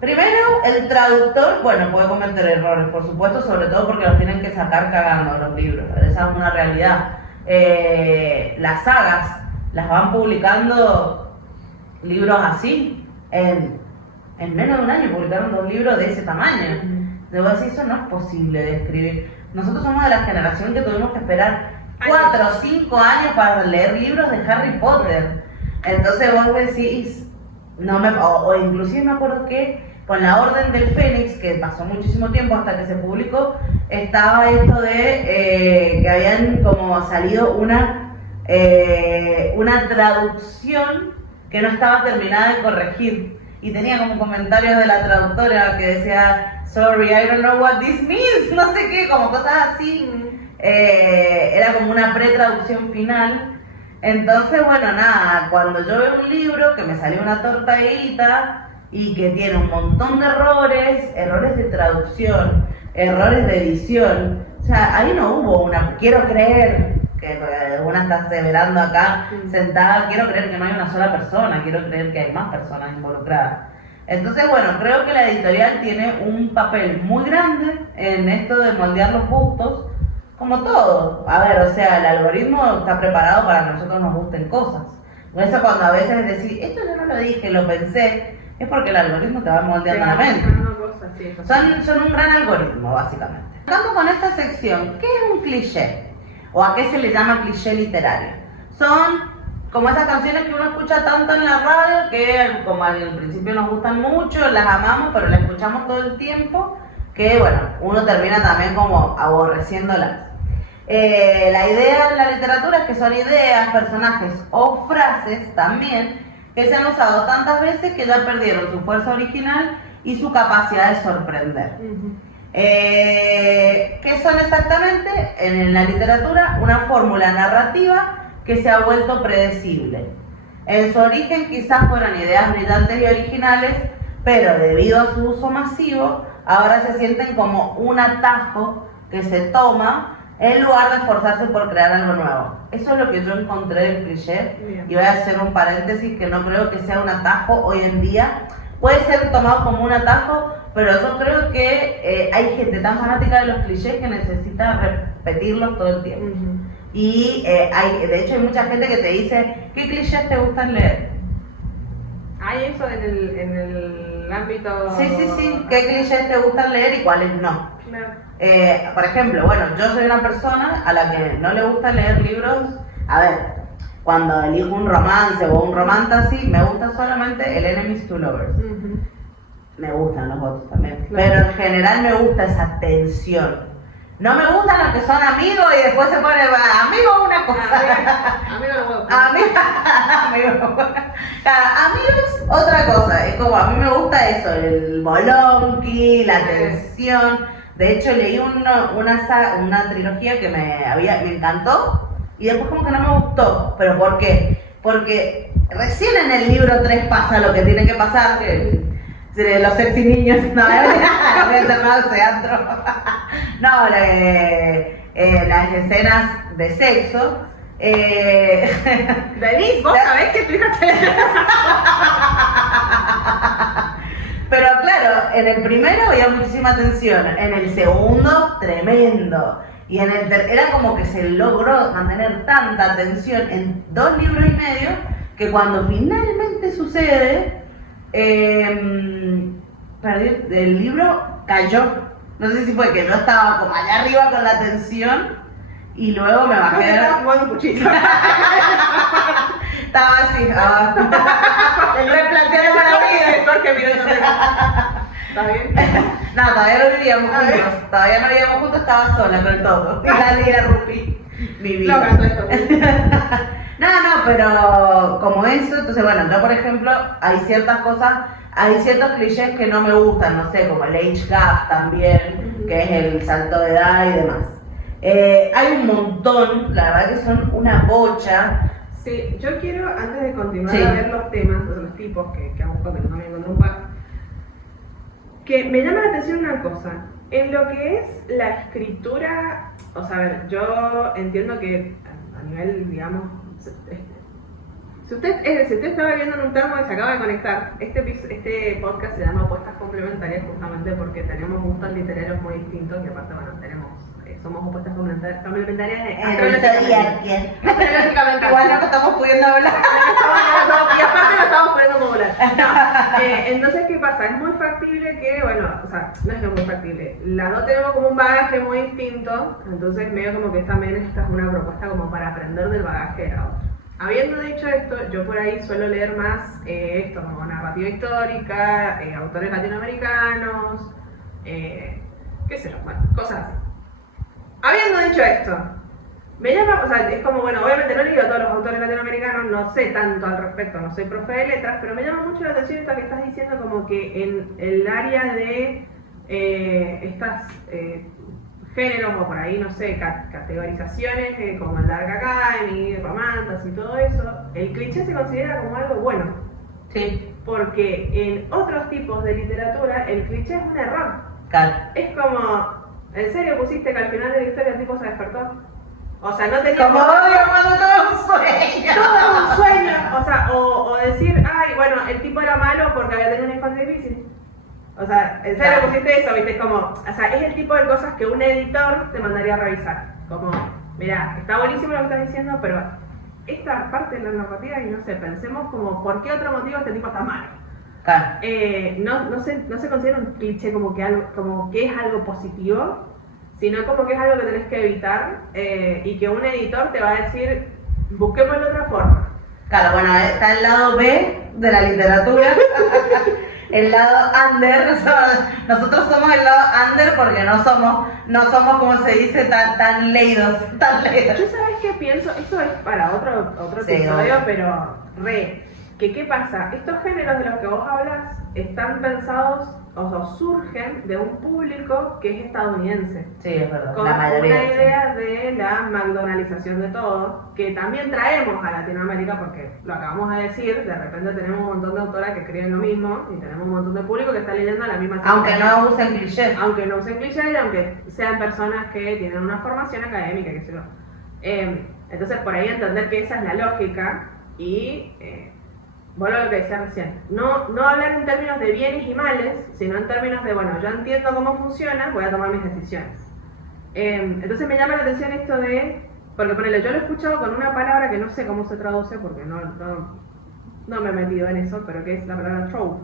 primero, el traductor, bueno, puede cometer errores, por supuesto, sobre todo porque los tienen que sacar cagando los libros, esa es una realidad. Las sagas las van publicando libros así, en menos de un año publicaron 2 libros de ese tamaño. Debo decir, eso no es posible de escribir. Nosotros somos de la generación que tuvimos que esperar 4 o 5 años para leer libros de Harry Potter. Entonces vos decís, o inclusive me acuerdo que con la Orden del Fénix, que pasó muchísimo tiempo hasta que se publicó, estaba esto de que habían como salido una traducción que no estaba terminada de corregir y tenía como comentarios de la traductora que decía sorry, I don't know what this means, no sé qué, como cosas así. Era como una pretraducción final. Entonces, bueno, nada, cuando yo veo un libro que me salió una tortadita y que tiene un montón de errores de traducción, errores de edición, o sea, ahí no hubo quiero creer que una está aseverando acá sentada, quiero creer que no hay una sola persona, quiero creer que hay más personas involucradas. Entonces, bueno, creo que la editorial tiene un papel muy grande en esto de moldear los gustos, como todo. A ver, o sea, el algoritmo está preparado para que nosotros nos gusten cosas. Por eso cuando a veces decís, esto yo no lo dije, lo pensé, es porque el algoritmo te va moldeando la mente. Son un gran algoritmo, básicamente. Estamos con esta sección, ¿qué es un cliché? ¿O a qué se le llama cliché literario? Son como esas canciones que uno escucha tanto en la radio, que como al principio nos gustan mucho, las amamos, pero las escuchamos todo el tiempo, que bueno, uno termina también como aborreciéndolas. La idea en la literatura es que son ideas, personajes o frases también que se han usado tantas veces que ya perdieron su fuerza original y su capacidad de sorprender. ¿Qué son exactamente? En la literatura, una fórmula narrativa que se ha vuelto predecible. En su origen quizás fueron ideas brillantes y originales, pero debido a su uso masivo, ahora se sienten como un atajo que se toma en lugar de esforzarse por crear algo nuevo. Eso es lo que yo encontré del cliché. Bien. Y voy a hacer un paréntesis que no creo que sea un atajo hoy en día. Puede ser tomado como un atajo, pero yo creo que hay gente tan fanática de los clichés que necesita repetirlos todo el tiempo. Y de hecho hay mucha gente que te dice, ¿qué clichés te gustan leer? ¿Hay eso en el ámbito...? Sí. ¿Qué clichés te gustan leer y cuáles no? Claro. Por ejemplo, bueno, yo soy una persona a la que no le gusta leer libros. A ver, cuando elijo un romance o un romantasy, me gusta solamente el Enemies to Lovers. Me gustan los otros también. Claro. Pero en general me gusta esa tensión. No me gustan los que son amigos y después se pone amigo una cosa. Amigo no puedo. Amigos otra cosa. Es como a mí me gusta eso, el bolonqui, la tensión. De hecho leí una trilogía que me encantó y después como que no me gustó. ¿Pero por qué? Porque recién en el libro 3 pasa lo que tiene que pasar, que los sexy niños, no voy a cerrar el teatro. No, las escenas de sexo. Denise, vos sabés que tu hija te... Pero claro, en el primero había muchísima tensión, en el segundo, tremendo. Y en el era como que se logró mantener tanta tensión en 2 libros y medio que cuando finalmente sucede, el libro cayó. No sé si fue que yo estaba como allá arriba con la tensión y luego me bajé. Estaba jugando puchito. Estaba así. El replanteado de la vida. Porque mirándote. ¿Está bien? No, todavía no vivíamos juntos. Todavía no vivíamos juntos, estaba sola con todo. Y la Rupi. Mi vida. No, pero como eso, entonces bueno, yo por ejemplo, hay ciertas cosas, hay ciertos clichés que no me gustan, no sé, como el age gap también, que es el salto de edad y demás. Hay un montón, la verdad que son una bocha. Sí, yo quiero, antes de continuar a ver los temas, los tipos que vamos a también encontré un par, que me llama la atención una cosa. En lo que es la escritura, o sea, a ver, yo entiendo que a nivel, digamos, si usted estaba viendo en un termo y se acaba de conectar, este podcast se llama Apuestas Complementarias justamente porque tenemos gustos literarios muy distintos y aparte, bueno, somos opuestas complementarias astrológicamente. Igual no estamos pudiendo hablar. Y aparte no estamos pudiendo hablar. Entonces, ¿qué pasa? Es muy factible que, bueno, o sea, no es que es muy factible. Las dos tenemos como un bagaje muy distinto, entonces medio como que también esta es una propuesta como para aprender del bagaje de la otra. Habiendo dicho esto, yo por ahí suelo leer más esto, como narrativa histórica, autores latinoamericanos, qué sé yo, bueno, cosas así. Habiendo dicho esto, me llama, o sea, es como, bueno, obviamente no he leído a todos los autores latinoamericanos, no sé tanto al respecto, no soy profe de letras, pero me llama mucho la atención esto que estás diciendo, como que en el área de estas géneros, o por ahí, no sé, categorizaciones, como el Dark Academy, romantas y todo eso, el cliché se considera como algo bueno. Sí. Porque en otros tipos de literatura, el cliché es un error. Claro. Es como... ¿En serio pusiste que al final de la historia el tipo se despertó? O sea, no tenía... Como odio cuando todo es un sueño. Todo es un sueño. O sea, o decir, ay, bueno, el tipo era malo porque había tenido una infancia difícil. O sea, ¿en serio pusiste eso? ¿Viste? Como, o sea, es el tipo de cosas que un editor te mandaría a revisar. Como, mira, está buenísimo lo que estás diciendo, pero esta parte de la narrativa, y no sé, pensemos como, ¿por qué otro motivo este tipo está malo? Claro. No se considera un cliché como que es algo positivo, sino como que es algo que tenés que evitar y que un editor te va a decir, busquemos de otra forma. Claro, bueno, está el lado B de la literatura, el lado under. Nosotros somos el lado under porque no somos como se dice, tan leídos. Yo sabes qué pienso, esto es para otro Sí, episodio, obvio. pero ¿qué pasa? Estos géneros de los que vos hablas están pensados, o sea, surgen de un público que es estadounidense. Sí, es verdad, Con la mayoría. una Sí. idea de la McDonaldización de todo, que también traemos a Latinoamérica, porque lo acabamos de decir, de repente tenemos un montón de autoras que escriben lo mismo, y tenemos un montón de público que está leyendo la misma Aunque situación. no usen clichés. Aunque no usen clichés y aunque sean personas que tienen una formación académica, qué sé yo. Entonces, por ahí entender que esa es la lógica y vuelvo a lo que decía recién. No hablar en términos de bienes y males, sino en términos de, bueno, yo entiendo cómo funciona, voy a tomar mis decisiones. Entonces me llama la atención esto de, porque ponele, yo lo he escuchado con una palabra que no sé cómo se traduce porque no me he metido en eso, pero que es la palabra trope,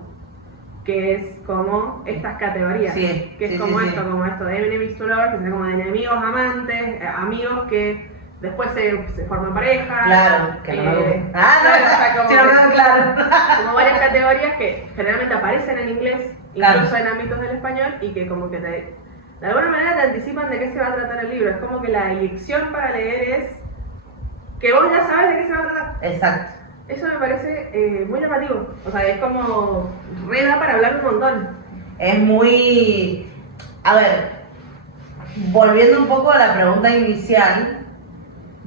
que es como estas categorías, Sí, que es sí, como sí, esto, sí. como esto de enemies to lovers, que sería como de enemigos amantes, amigos que después se forman pareja. Claro, que no me gusta. Claro, o sea, como, si no quedó claro. como varias categorías que generalmente aparecen en inglés, Claro. incluso en ámbitos del español, y que como que de alguna manera te anticipan de qué se va a tratar el libro. Es como que la elección para leer es que vos ya sabes de qué se va a tratar. Exacto. Eso me parece muy llamativo. O sea, es como rueda para hablar un montón. Es muy... A ver, volviendo un poco a la pregunta inicial,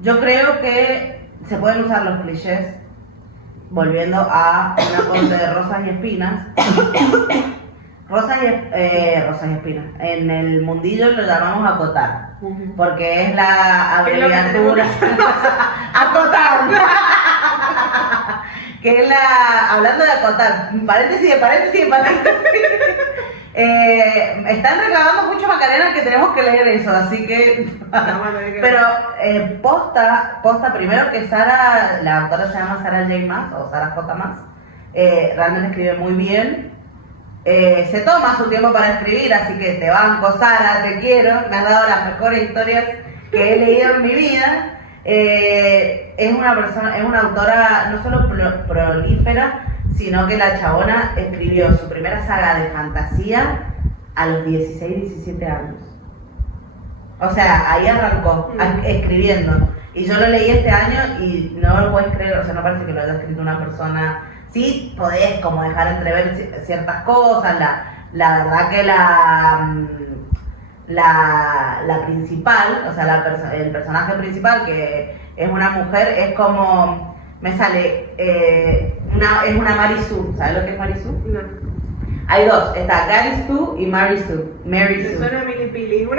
yo creo que se pueden usar los clichés, volviendo a una corte de rosas y espinas. Rosas y espinas. En el mundillo lo llamamos acotar, porque es la abreviatura. Acotar. Que es la... Hablando de acotar, paréntesis de paréntesis de paréntesis. Están reclamando mucho Macarena que tenemos que leer eso, así que... Pero posta, primero que Sara, la autora se llama Sarah J. Maas, o Sarah J. Maas, realmente escribe muy bien. Se toma su tiempo para escribir, así que te banco, Sara, te quiero, me has dado las mejores historias que he leído en mi vida. Es una autora no solo prolífera, sino que la chabona escribió su primera saga de fantasía a los 16, 17 años. O sea, ahí arrancó escribiendo. Y yo lo leí este año y no lo puedes creer, o sea, no parece que lo haya escrito una persona. Sí, podés como dejar entrever ciertas cosas, la verdad que la principal, o sea, el personaje principal, que es una mujer, es como, me sale, es una Mary Sue, ¿sabes lo que es Mary Sue? No. Hay dos, está Gary Sue y Mary Sue. Me suena a Mini Pili.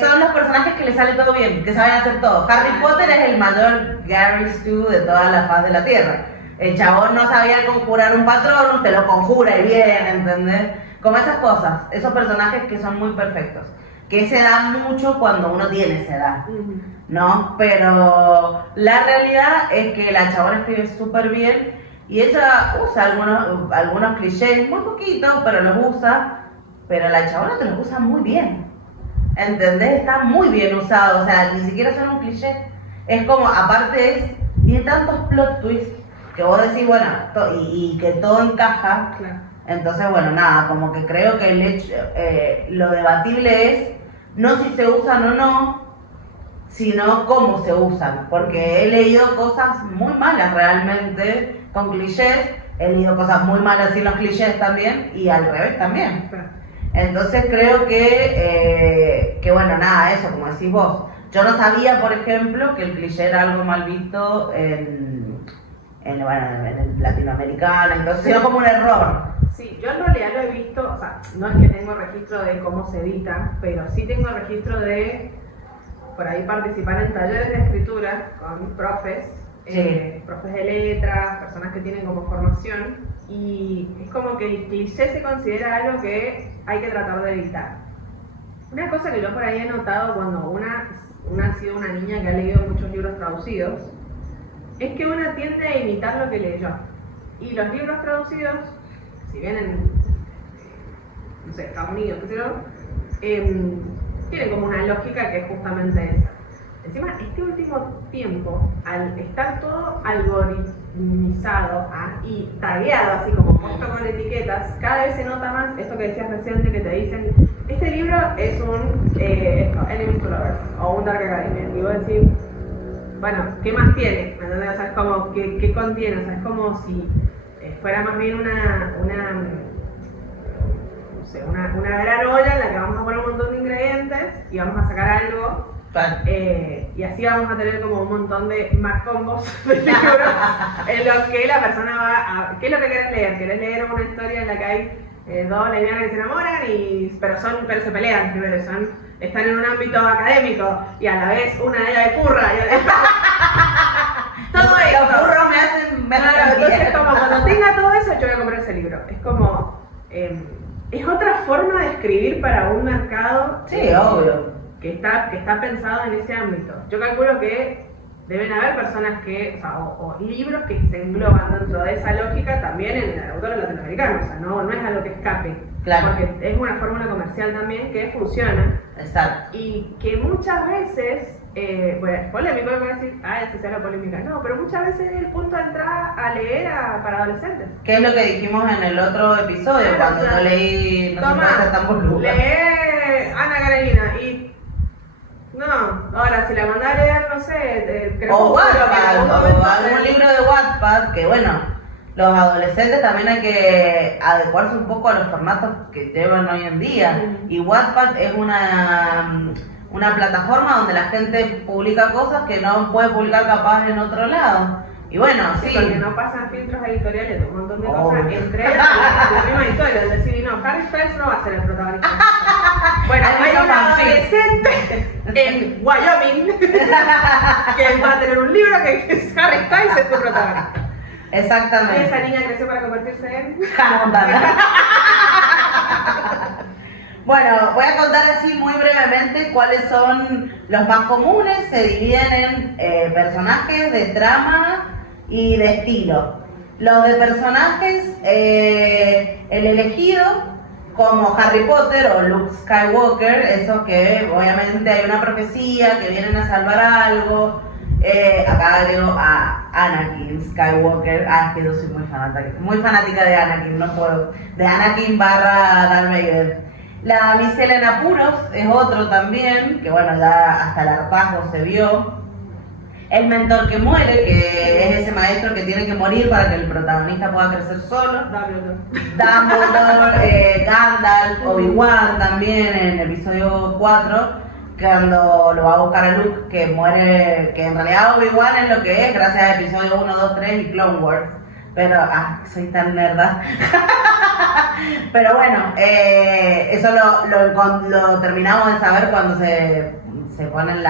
Son los personajes que le sale todo bien, que saben hacer todo. Harry Potter es el mayor Gary Stu de toda la faz de la tierra. El chabón no sabía conjurar un patrón, te lo conjura y bien, ¿entendés? Como esas cosas, esos personajes que son muy perfectos. Que se dan mucho cuando uno tiene esa edad, ¿no? Pero la realidad es que la chabona escribe súper bien y ella usa algunos clichés, muy poquitos, pero los usa. Pero la chabona te los usa muy bien. ¿Entendés? Está muy bien usado, o sea, ni siquiera son un cliché. Es como, aparte tiene tantos plot twists que vos decís, bueno, y que todo encaja. Claro. Entonces, bueno, nada, como que creo que el hecho, lo debatible es no si se usan o no, sino cómo se usan. Porque he leído cosas muy malas realmente con clichés, he leído cosas muy malas sin los clichés también, y al revés también. Claro. Entonces creo que bueno, nada, eso, como decís vos. Yo no sabía, por ejemplo, que el cliché era algo mal visto en el latinoamericano, entonces era como un error. Sí, yo en realidad lo he visto, o sea, no es que tengo registro de cómo se edita, pero sí tengo registro de, por ahí, participar en talleres de escritura con profes, Sí. profes de letras, personas que tienen como formación, y es como que el cliché se considera algo que hay que tratar de evitar. Una cosa que yo por ahí he notado cuando una ha sido una niña que ha leído muchos libros traducidos, es que una tiende a imitar lo que leyó. Y los libros traducidos, si vienen, no sé, Estados Unidos, qué sé yo, tienen como una lógica que es justamente esa. Encima, este último tiempo, al estar todo algoritmizado y tagueado, así como puesto con etiquetas, cada vez se nota más esto que decías recién de que te dicen, este libro es un Enemies to Lovers o un Dark Academia, y vos decís, bueno, ¿qué más tiene? ¿Me entendés? O sea, es como, ¿qué contiene? O sea, es como si fuera más bien una gran olla en la que vamos a poner un montón de ingredientes y vamos a sacar algo. Claro. Y así vamos a tener como un montón de más combos de libros en los que la persona va a... ¿Qué es lo que querés leer? ¿Querés leer una historia en la que hay dos lesbianas que se enamoran pero se pelean primero? Están en un ámbito académico y a la vez una de ellas es furra y a la vez... todo eso. Los furros me hacen ver. Claro, entonces como cuando tenga todo eso yo voy a comprar ese libro. Es como... es otra forma de escribir para un mercado. Sí, obvio. Que está pensado en ese ámbito. Yo calculo que deben haber personas o libros que se engloban dentro de esa lógica también en el autor latinoamericano, o sea, no es algo que escape, claro. Porque es una fórmula comercial también que funciona. Exacto. Y que muchas veces, bueno, es polémico, me voy a decir, esa sea la polémica, no, pero muchas veces es el punto de entrada a leer para adolescentes. ¿Qué es lo que dijimos en el otro episodio? Claro, Cuando no leí, no se puede ser tan boluda. Lee Ana Karenina y... No, ahora si la mandás a leer, no sé, o Wattpad, o algún libro de Wattpad, que bueno, los adolescentes también hay que adecuarse un poco a los formatos que llevan hoy en día. Y Wattpad es una plataforma donde la gente publica cosas que no puede publicar capaz en otro lado. Y bueno, sí. Porque no pasan filtros editoriales de un montón de cosas entre la misma historia. Es decir, no, Harry Styles no va a ser el protagonista. Bueno, hay un adolescente en Wyoming que va a tener un libro que es Harry Styles es su protagonista. Exactamente. Y esa niña creció para convertirse en Hannah Montana. Bueno, voy a contar así muy brevemente cuáles son los más comunes. Se dividen en personajes de trama y de estilo. Los de personajes, el elegido, como Harry Potter o Luke Skywalker, eso que obviamente hay una profecía, que vienen a salvar algo. Acá agrego a Anakin Skywalker. Es que yo soy muy fanática de Anakin, no puedo. De Anakin / Darth Vader. La Micela en apuros es otro también, que bueno, ya hasta el hartazgo se vio. El mentor que muere, que es ese maestro que tiene que morir para que el protagonista pueda crecer solo. Dumbledore, Gandalf, Obi-Wan también en el episodio 4, cuando lo va a buscar a Luke, que muere, que en realidad Obi-Wan es lo que es, gracias a episodio 1, 2, 3 y Clone Wars. Pero, soy tan nerda. Pero bueno, eso lo terminamos de saber cuando se ponen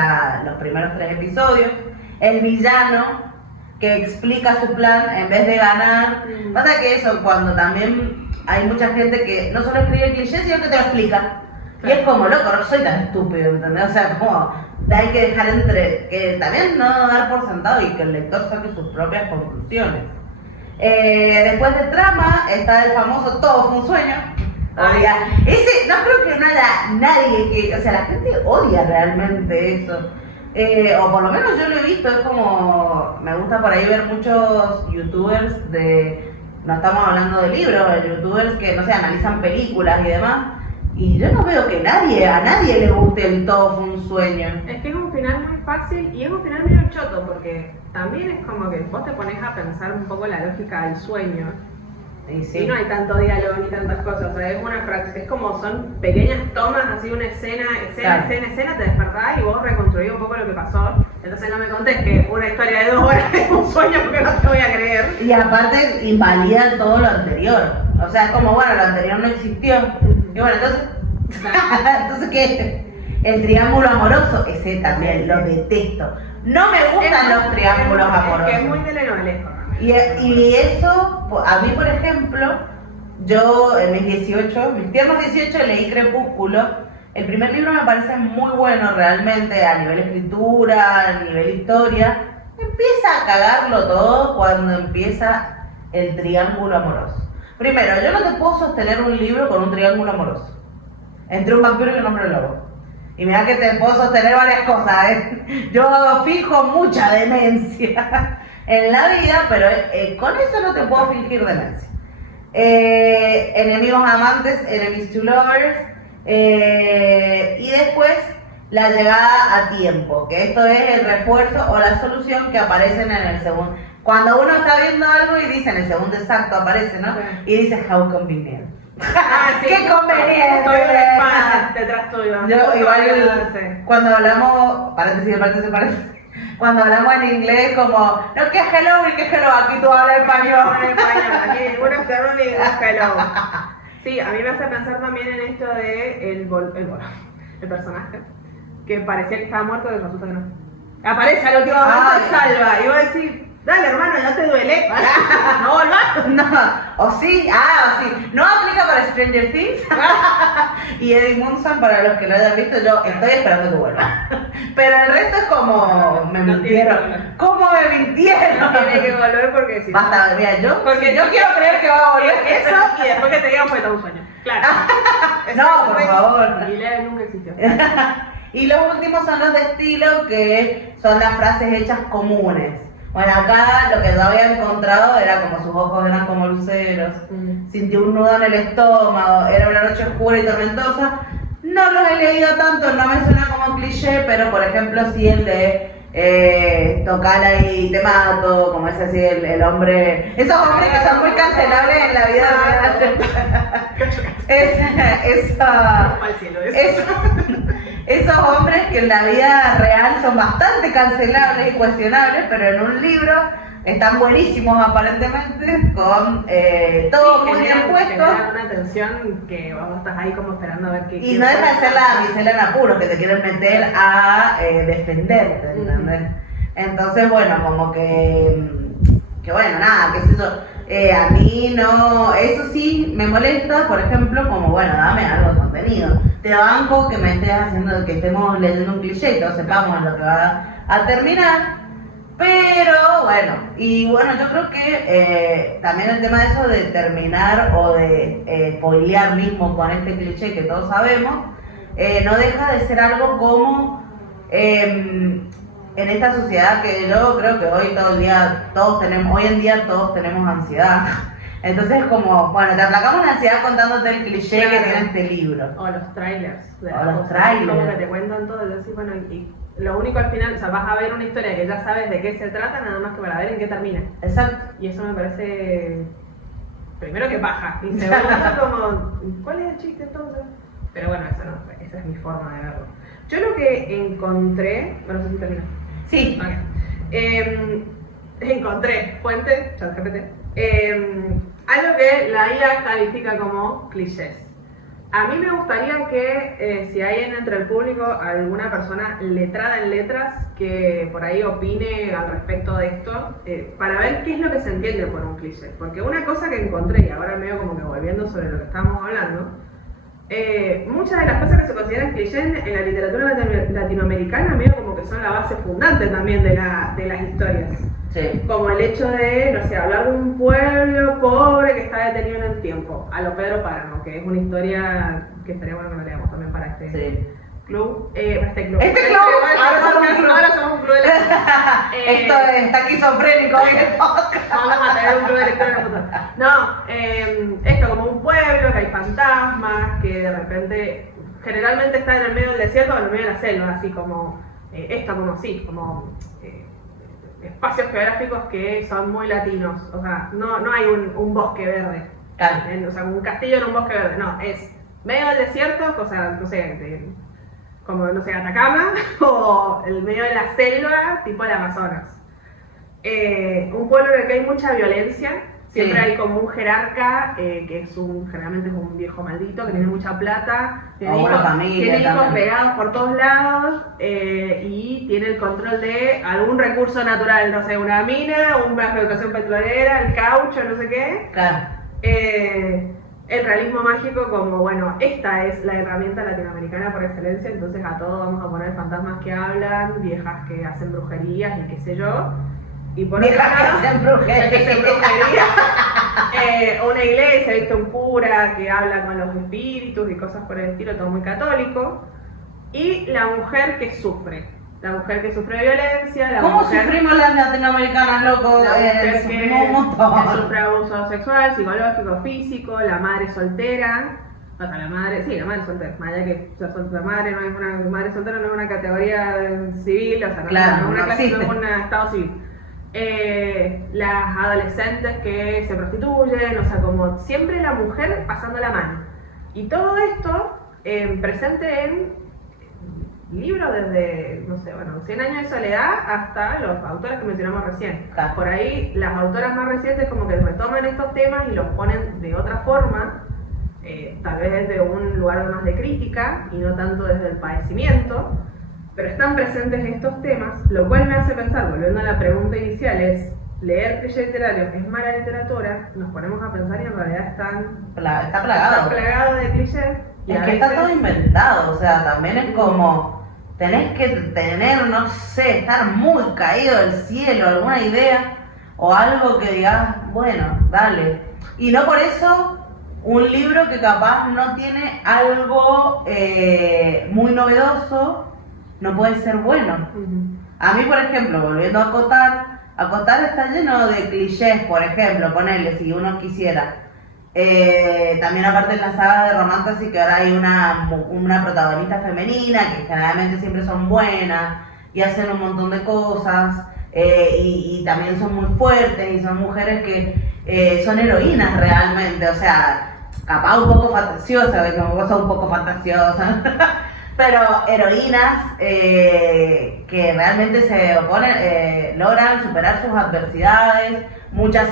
los primeros 3 episodios. El villano que explica su plan en vez de ganar. Pasa que eso, cuando también hay mucha gente que no solo escribe clichés, sino que te lo explica. Y es como, loco, no soy tan estúpido, ¿entendés? O sea, como hay que dejar que también no dar por sentado y que el lector saque sus propias conclusiones. Después de trama está el famoso Todo fue un sueño. Ese, no creo que no haya nadie que, o sea, la gente odia realmente eso. O por lo menos yo lo he visto, es como, me gusta por ahí ver muchos youtubers no estamos hablando de libros, youtubers que, no sé, analizan películas y demás. Y yo no veo que a nadie le guste el Todo fue un sueño. Es que es un final muy fácil y es un final medio choto, porque también es como que vos te pones a pensar un poco la lógica del sueño. Y no hay tanto diálogo ni tantas cosas, o sea, es como son pequeñas tomas, así una escena, claro. escena, te despertás y vos reconstruís un poco lo que pasó. Entonces no me contés que una historia de 2 horas es un sueño porque no te voy a creer. Y aparte invalida todo lo anterior, o sea, es como, bueno, lo anterior no existió. Y bueno, entonces ¿qué? El triángulo amoroso, ese también lo detesto. No me gustan los triángulos amorosos. Es que es muy telenovelesco. Y eso, a mí por ejemplo, yo en mis tiernos 18 leí Crepúsculo. El primer libro me parece muy bueno realmente, a nivel escritura, a nivel historia. Empieza a cagarlo todo cuando empieza el triángulo amoroso. Primero, yo no te puedo sostener un libro con un triángulo amoroso entre un vampiro y un hombre lobo. Y mira que te puedo sostener varias cosas, ¿eh? Yo fijo mucha demencia en la vida, pero con eso no te puedo fingir demencia. Enemigos amantes, enemies to lovers, y después la llegada a tiempo, que esto es el refuerzo o la solución que aparecen en el segundo. Cuando uno está viendo algo y dice en el segundo exacto aparece, ¿no? Sí. Y dice how convenient. Sí, ¡Qué conveniente! Estoy una espada detrás tuyo. Yo igual cuando hablamos, paréntesis, cuando hablamos en inglés como, no que es hello y que es hello, aquí tú hablas español. Aquí una afternoon y un hello. Sí, a mí me hace pensar también en esto de el personaje, que parecía que estaba muerto y resulta que no. Aparece al último momento y salva. Y vos decís, dale hermano, ¿no te duele? No volvás. No, o sí. No aplica para Stranger Things. Y Eddie Munson, para los que lo hayan visto, yo estoy esperando que vuelva. Pero el resto es como, me mintieron. ¿Cómo me mintieron? Tiene que volver porque si basta, mira, yo quiero creer que va a volver. Eso y después que te digan fue todo un sueño. Claro. No, por favor. Y Lea nunca existió. Y los últimos son los de estilo, que son las frases hechas comunes. Bueno, acá lo que yo había encontrado era como sus ojos eran como luceros, sintió un nudo en el estómago, era una noche oscura y tormentosa. No los he leído tanto, no me suena como cliché, pero por ejemplo sí el de tocala y te mato, como es así el hombre, esos hombres que son muy cancelables en la vida real. Esos hombres que en la vida real son bastante cancelables y cuestionables, pero en un libro están buenísimos aparentemente, con todo muy bien puesto. Generan una tensión que vos estás ahí como esperando a ver qué. Y no deja de ser la damisela en apuros, que te quieren meter a defenderte, ¿entendés? Entonces, bueno, como que bueno, nada, qué sé yo. A mí no, eso sí me molesta, por ejemplo, como bueno, dame algo de contenido. Te banco que me estés haciendo, que estemos leyendo un cliché y todos sepamos en lo que va a terminar. Pero bueno, y bueno, yo creo que también el tema de eso de terminar o de spoilear mismo con este cliché que todos sabemos, no deja de ser algo como en esta sociedad que yo creo que hoy en día todos tenemos ansiedad. Entonces como, bueno, te aplacamos la ansiedad contándote el cliché que tiene este libro. O los trailers. Trailers. Como que te cuentan todo, y decís, bueno, y lo único al final, o sea, vas a ver una historia que ya sabes de qué se trata, nada más que para ver en qué termina. Exacto. Y eso me parece, primero que baja, y segundo como, ¿cuál es el chiste entonces? Pero bueno, esa es mi forma de verlo. Yo lo que encontré, bueno, no sé si termina. Sí. Okay. Encontré, fuente, ChatGPT, algo que la IA califica como clichés. A mí me gustaría que si hay entre el público alguna persona letrada en letras que por ahí opine al respecto de esto, para ver qué es lo que se entiende por un cliché. Porque una cosa que encontré, y ahora medio como que volviendo sobre lo que estábamos hablando, muchas de las cosas que se consideran clichés en la literatura latinoamericana medio como que son la base fundante también de las historias. Sí. Como el hecho de, no sé, hablar de un pueblo pobre que está detenido en el tiempo, a lo Pedro Páramo, que es una historia que estaría bueno que lo leamos también para este club. Ahora somos un club de lectura. Esto está esquizofrénico en el podcast. Vamos a tener un club de lectura en el futuro. No, esto como un pueblo, que hay fantasmas, que de repente, generalmente está en el medio del desierto o en el medio de la selva, así como, como espacios geográficos que son muy latinos, o sea, no hay un bosque verde, claro. O sea, un castillo en un bosque verde, no, es medio del desierto, o sea, no sé, como, no sé, Atacama, o el medio de la selva, tipo el Amazonas. Un pueblo en el que hay mucha violencia, siempre hay como un jerarca, que generalmente es un viejo maldito, que tiene mucha plata, tiene hijos regados por todos lados, y tiene el control de algún recurso natural, no sé, una mina, una explotación petrolera, el caucho, no sé qué. Claro. El realismo mágico como, bueno, esta es la herramienta latinoamericana por excelencia, entonces a todos vamos a poner fantasmas que hablan, viejas que hacen brujerías y qué sé yo. Y por otro lado, una iglesia, ¿viste? Un cura que habla con los espíritus y cosas por el estilo, todo muy católico. y la mujer que sufre. La mujer que sufre violencia, la ¿Cómo mujer, sufrimos las latinoamericanas, loco? la mujer Sufrimos un montón. que sufre abuso sexual, psicológico, físico, la madre soltera. O sea, la madre soltera. Más allá que la madre no es una madre soltera, no es una categoría civil, o sea, no, claro, no es una no clase, existe. no es un estado civil. Las adolescentes que se prostituyen, o sea, como siempre la mujer pasando la mano. Y todo esto presente en libros desde, no sé, 100 años de soledad hasta los autores que mencionamos recién. Claro. Por ahí las autoras más recientes como que retoman estos temas y los ponen de otra forma, tal vez desde un lugar más de crítica y no tanto desde el padecimiento, pero están presentes estos temas, lo cual me hace pensar, volviendo a la pregunta inicial, es leer cliché literario es mala literatura, nos ponemos a pensar y en realidad Está plagado. está plagado de clichés. Y Es a que está veces- todo inventado, o sea, también es como, tenés que tener, no sé, estar muy caído del cielo, alguna idea o algo que digas, bueno, dale. Y no por eso un libro que capaz no tiene algo muy novedoso, no puede ser bueno. Ujú. A mí, por ejemplo, volviendo a Acotar está lleno de clichés, por ejemplo, ponerle si uno quisiera. También aparte en la saga de Romantasy que ahora hay una protagonista femenina que generalmente siempre son buenas y hacen un montón de cosas y también son muy fuertes y son mujeres que son heroínas realmente, o sea, capaz un poco fantasiosas, como cosas un poco fantasiosas, pero heroínas que realmente se oponen, logran superar sus adversidades, muchas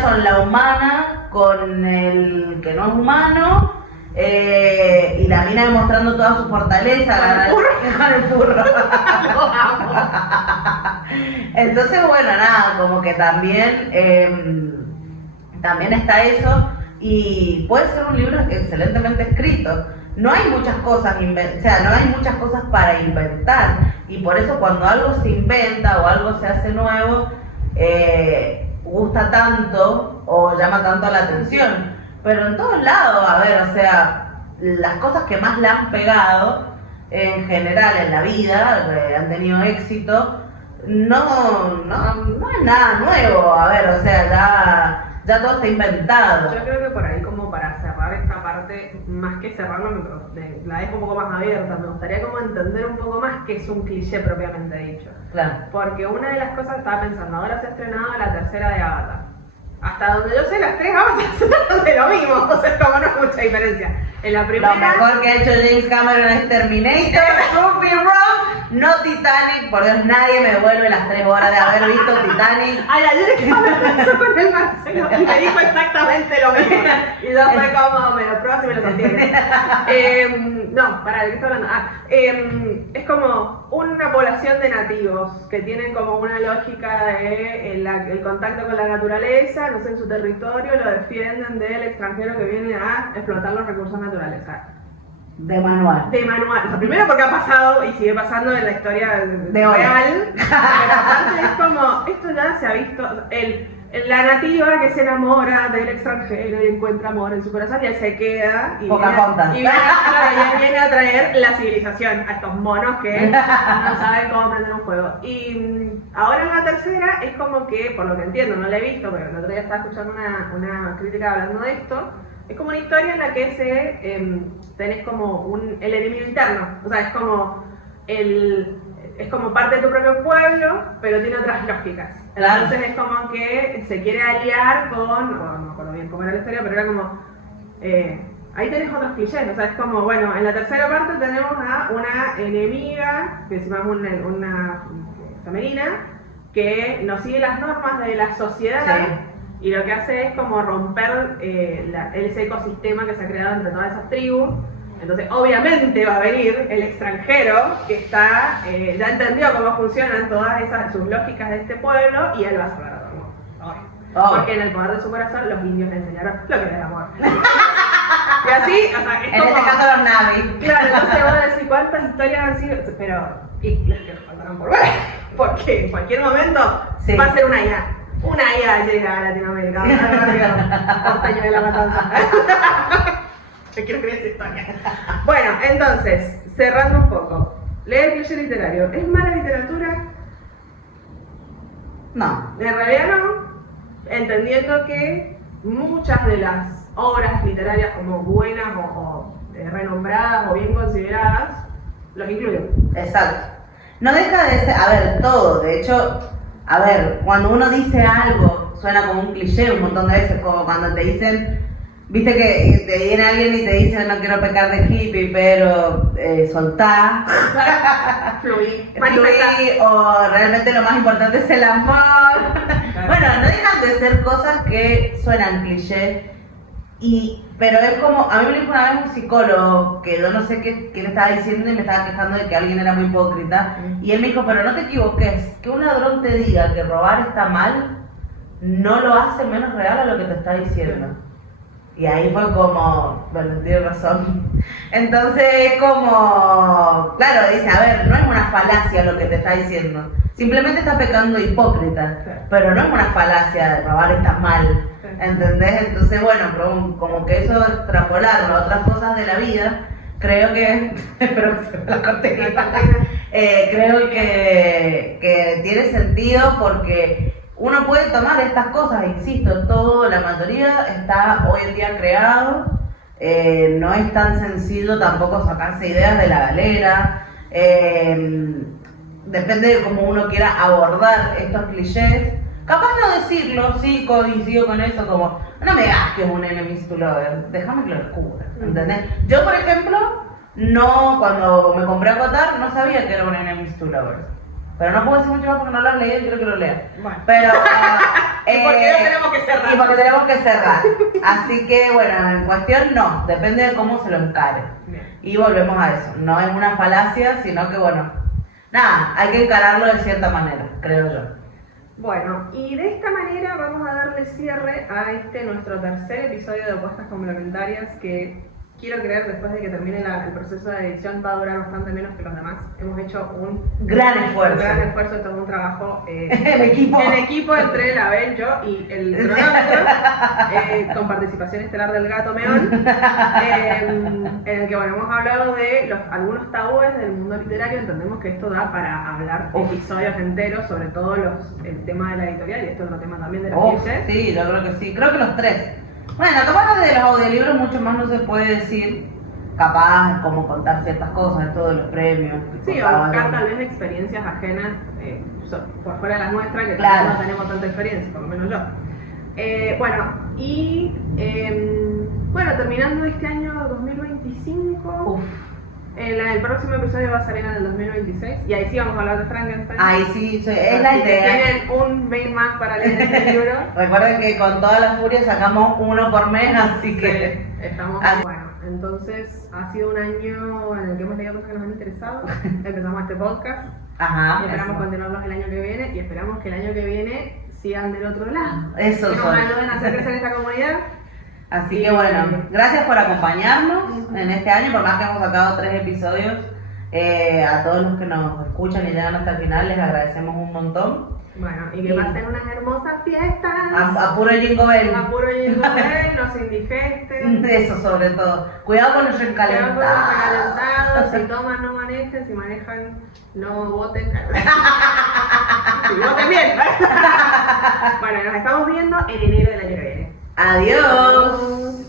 son la humana con el que no es humano, y la mina demostrando toda su fortaleza con el furro. Entonces, bueno, nada, como que también está eso, y puede ser un libro excelentemente escrito. No hay muchas cosas, no hay muchas cosas para inventar, y por eso cuando algo se inventa o algo se hace nuevo, gusta tanto o llama tanto la atención. Pero en todos lados, a ver, o sea, las cosas que más le han pegado en general en la vida, han tenido éxito, no es nada nuevo, a ver, o sea, ya todo está inventado. Yo creo que por ahí como para cerrar esta parte, más que cerrarlo, la dejo un poco más abierta, me gustaría como entender un poco más qué es un cliché propiamente dicho. Claro. Porque una de las cosas que estaba pensando, ahora se ha estrenado la tercera de Avatar. Hasta donde yo sé, las tres Avatar se tratan de lo mismo, o sea, como no hay mucha diferencia. En la primera... Lo mejor que ha hecho James Cameron es Terminator, Prove Me Wrong, no Titanic. Por Dios, nadie me devuelve las 3 horas de haber visto Titanic. Ay, ayer estaba hablando con el Marcelo y me dijo exactamente lo mismo. Y yo fue como, me lo pruebas y me lo sostiene. No, ¿de qué estoy hablando? Es como una población de nativos que tienen como una lógica de el contacto con la naturaleza, no sé, en su territorio, lo defienden del extranjero que viene a explotar los recursos naturales. De manual. De manual. O sea, primero porque ha pasado y sigue pasando en la historia De hoy. real. Pero aparte es como, esto ya se ha visto, la nativa que se enamora del extranjero y encuentra amor en su corazón, ya se queda y Pocahontas. viene a traer la civilización a estos monos que no saben cómo prender un fuego. Y ahora en la tercera es como que, por lo que entiendo, no la he visto, pero el otro día estaba escuchando una crítica hablando de esto. Es como una historia en la que tenés como el enemigo interno, o sea, es como parte de tu propio pueblo, pero tiene otras lógicas. Claro. Entonces es como que se quiere aliar no me acuerdo bien cómo era la historia, pero era como, ahí tenés otros clichés, o sea, es como, bueno, en la tercera parte tenemos a una enemiga, que encima es una femenina, que no sigue las normas de la sociedad. Sí. Y lo que hace es como romper ese ecosistema que se ha creado entre todas esas tribus. Entonces, obviamente va a venir el extranjero que ya entendió cómo funcionan todas sus lógicas de este pueblo y él va a saber de amor. Porque en el poder de su corazón los indios le enseñaron lo que es el amor. Y así, o sea, es En como... este caso los Navi. Claro, entonces voy a decir cuántas historias han sido, pero... Y las que nos faltaron por ver. Porque en cualquier momento Sí. va a ser una IA. Una IA llega a Latinoamérica. Porteño de la Matanza. Te quiero creer esa historia. Bueno, entonces, cerrando un poco. Leer cliché literario. ¿Es mala literatura? No. En realidad no. Entendiendo que muchas de las obras literarias como buenas o renombradas o bien consideradas, los incluyen. Exacto. No deja de ser, a ver, todo. De hecho, a ver, cuando uno dice algo, suena como un cliché un montón de veces, como cuando te dicen, viste que te viene alguien y te dice, no quiero pecar de hippie, pero soltá, Fluir. fluir, o realmente lo más importante es el amor. Bueno, no dejan de ser cosas que suenan cliché. Pero es como, a mí me dijo una vez un psicólogo que yo no sé qué le estaba diciendo y me estaba quejando de que alguien era muy hipócrita. Y él me dijo, pero no te equivoques, que un ladrón te diga que robar está mal, no lo hace menos real a lo que te está diciendo. Y ahí fue como, bueno, tiene razón. Entonces es como, claro, dice, a ver, no es una falacia lo que te está diciendo. Simplemente está pecando de hipócrita, pero no es una falacia de robar está mal. ¿Entendés? Entonces, bueno, como que eso extrapolarlo a otras cosas de la vida, creo que, espero que se me la corte, creo que tiene sentido porque uno puede tomar estas cosas, insisto, todo, la mayoría está hoy en día creado, no es tan sencillo tampoco sacarse ideas de la galera, depende de cómo uno quiera abordar estos clichés. Capaz no decirlo, sí, coincido con eso, como, no me digas que es un enemies to lovers, déjame que lo descubra, ¿entendés? Yo, por ejemplo, no, cuando me compré Acotar, no sabía que era un enemies to lovers. Pero no puedo decir mucho más porque no lo has leído y quiero que lo leas. Bueno. Pero, ¿y por qué no tenemos que cerrar? Y porque tenemos que cerrar. Así que, bueno, en cuestión no, depende de cómo se lo encare. Bien. Y volvemos a eso, no es una falacia, sino que, bueno, nada, hay que encararlo de cierta manera, creo yo. Bueno, y de esta manera vamos a darle cierre a nuestro tercer episodio de Opuestas Complementarias, que quiero creer después de que termine el proceso de edición va a durar bastante menos que los demás. Hemos hecho un gran esfuerzo. Todo un trabajo en equipo entre la Bel, yo y el cronómetro, con participación estelar del gato Meón, en el que bueno, hemos hablado de algunos tabúes del mundo literario. Entendemos que esto da para hablar episodios enteros, sobre todo el tema de la editorial y este otro tema también de los clichés. Sí, yo creo que sí, creo que los tres. Bueno, capaz de los audiolibros mucho más no se puede decir, capaz como contar ciertas cosas, de todos los premios. Sí, o buscar tal vez experiencias ajenas por fuera de las nuestras, que claro, no tenemos tanta experiencia, por lo menos yo. Bueno, terminando este año 2025, el próximo episodio va a salir en el 2026 y ahí sí vamos a hablar de Frankenstein. Ahí sí, es la idea. Tienen un mes más para leer este libro. Recuerden que con toda la furia sacamos uno por mes, así que... Estamos bueno. Entonces ha sido un año en el que hemos leído cosas que nos han interesado. Empezamos este podcast. Ajá. Y esperamos continuarlos el año que viene y esperamos que el año que viene sigan del otro lado. Eso que nos ayuden a hacer crecer esta comunidad. Así que bueno, gracias por acompañarnos en este año, por más que hemos sacado 3 episodios. A todos los que nos escuchan y llegan hasta el final les agradecemos un montón. Bueno, y que pasen unas hermosas fiestas. A puro Jingle Bell. A puro Jingle Bell, no se indigesten. Eso sobre todo. Cuidado con los recalentados. Cuidado con los recalentados. Si toman, no manejen. Si manejan, no voten. Si voten bien. Bueno, nos estamos viendo en enero del año que viene. Adiós.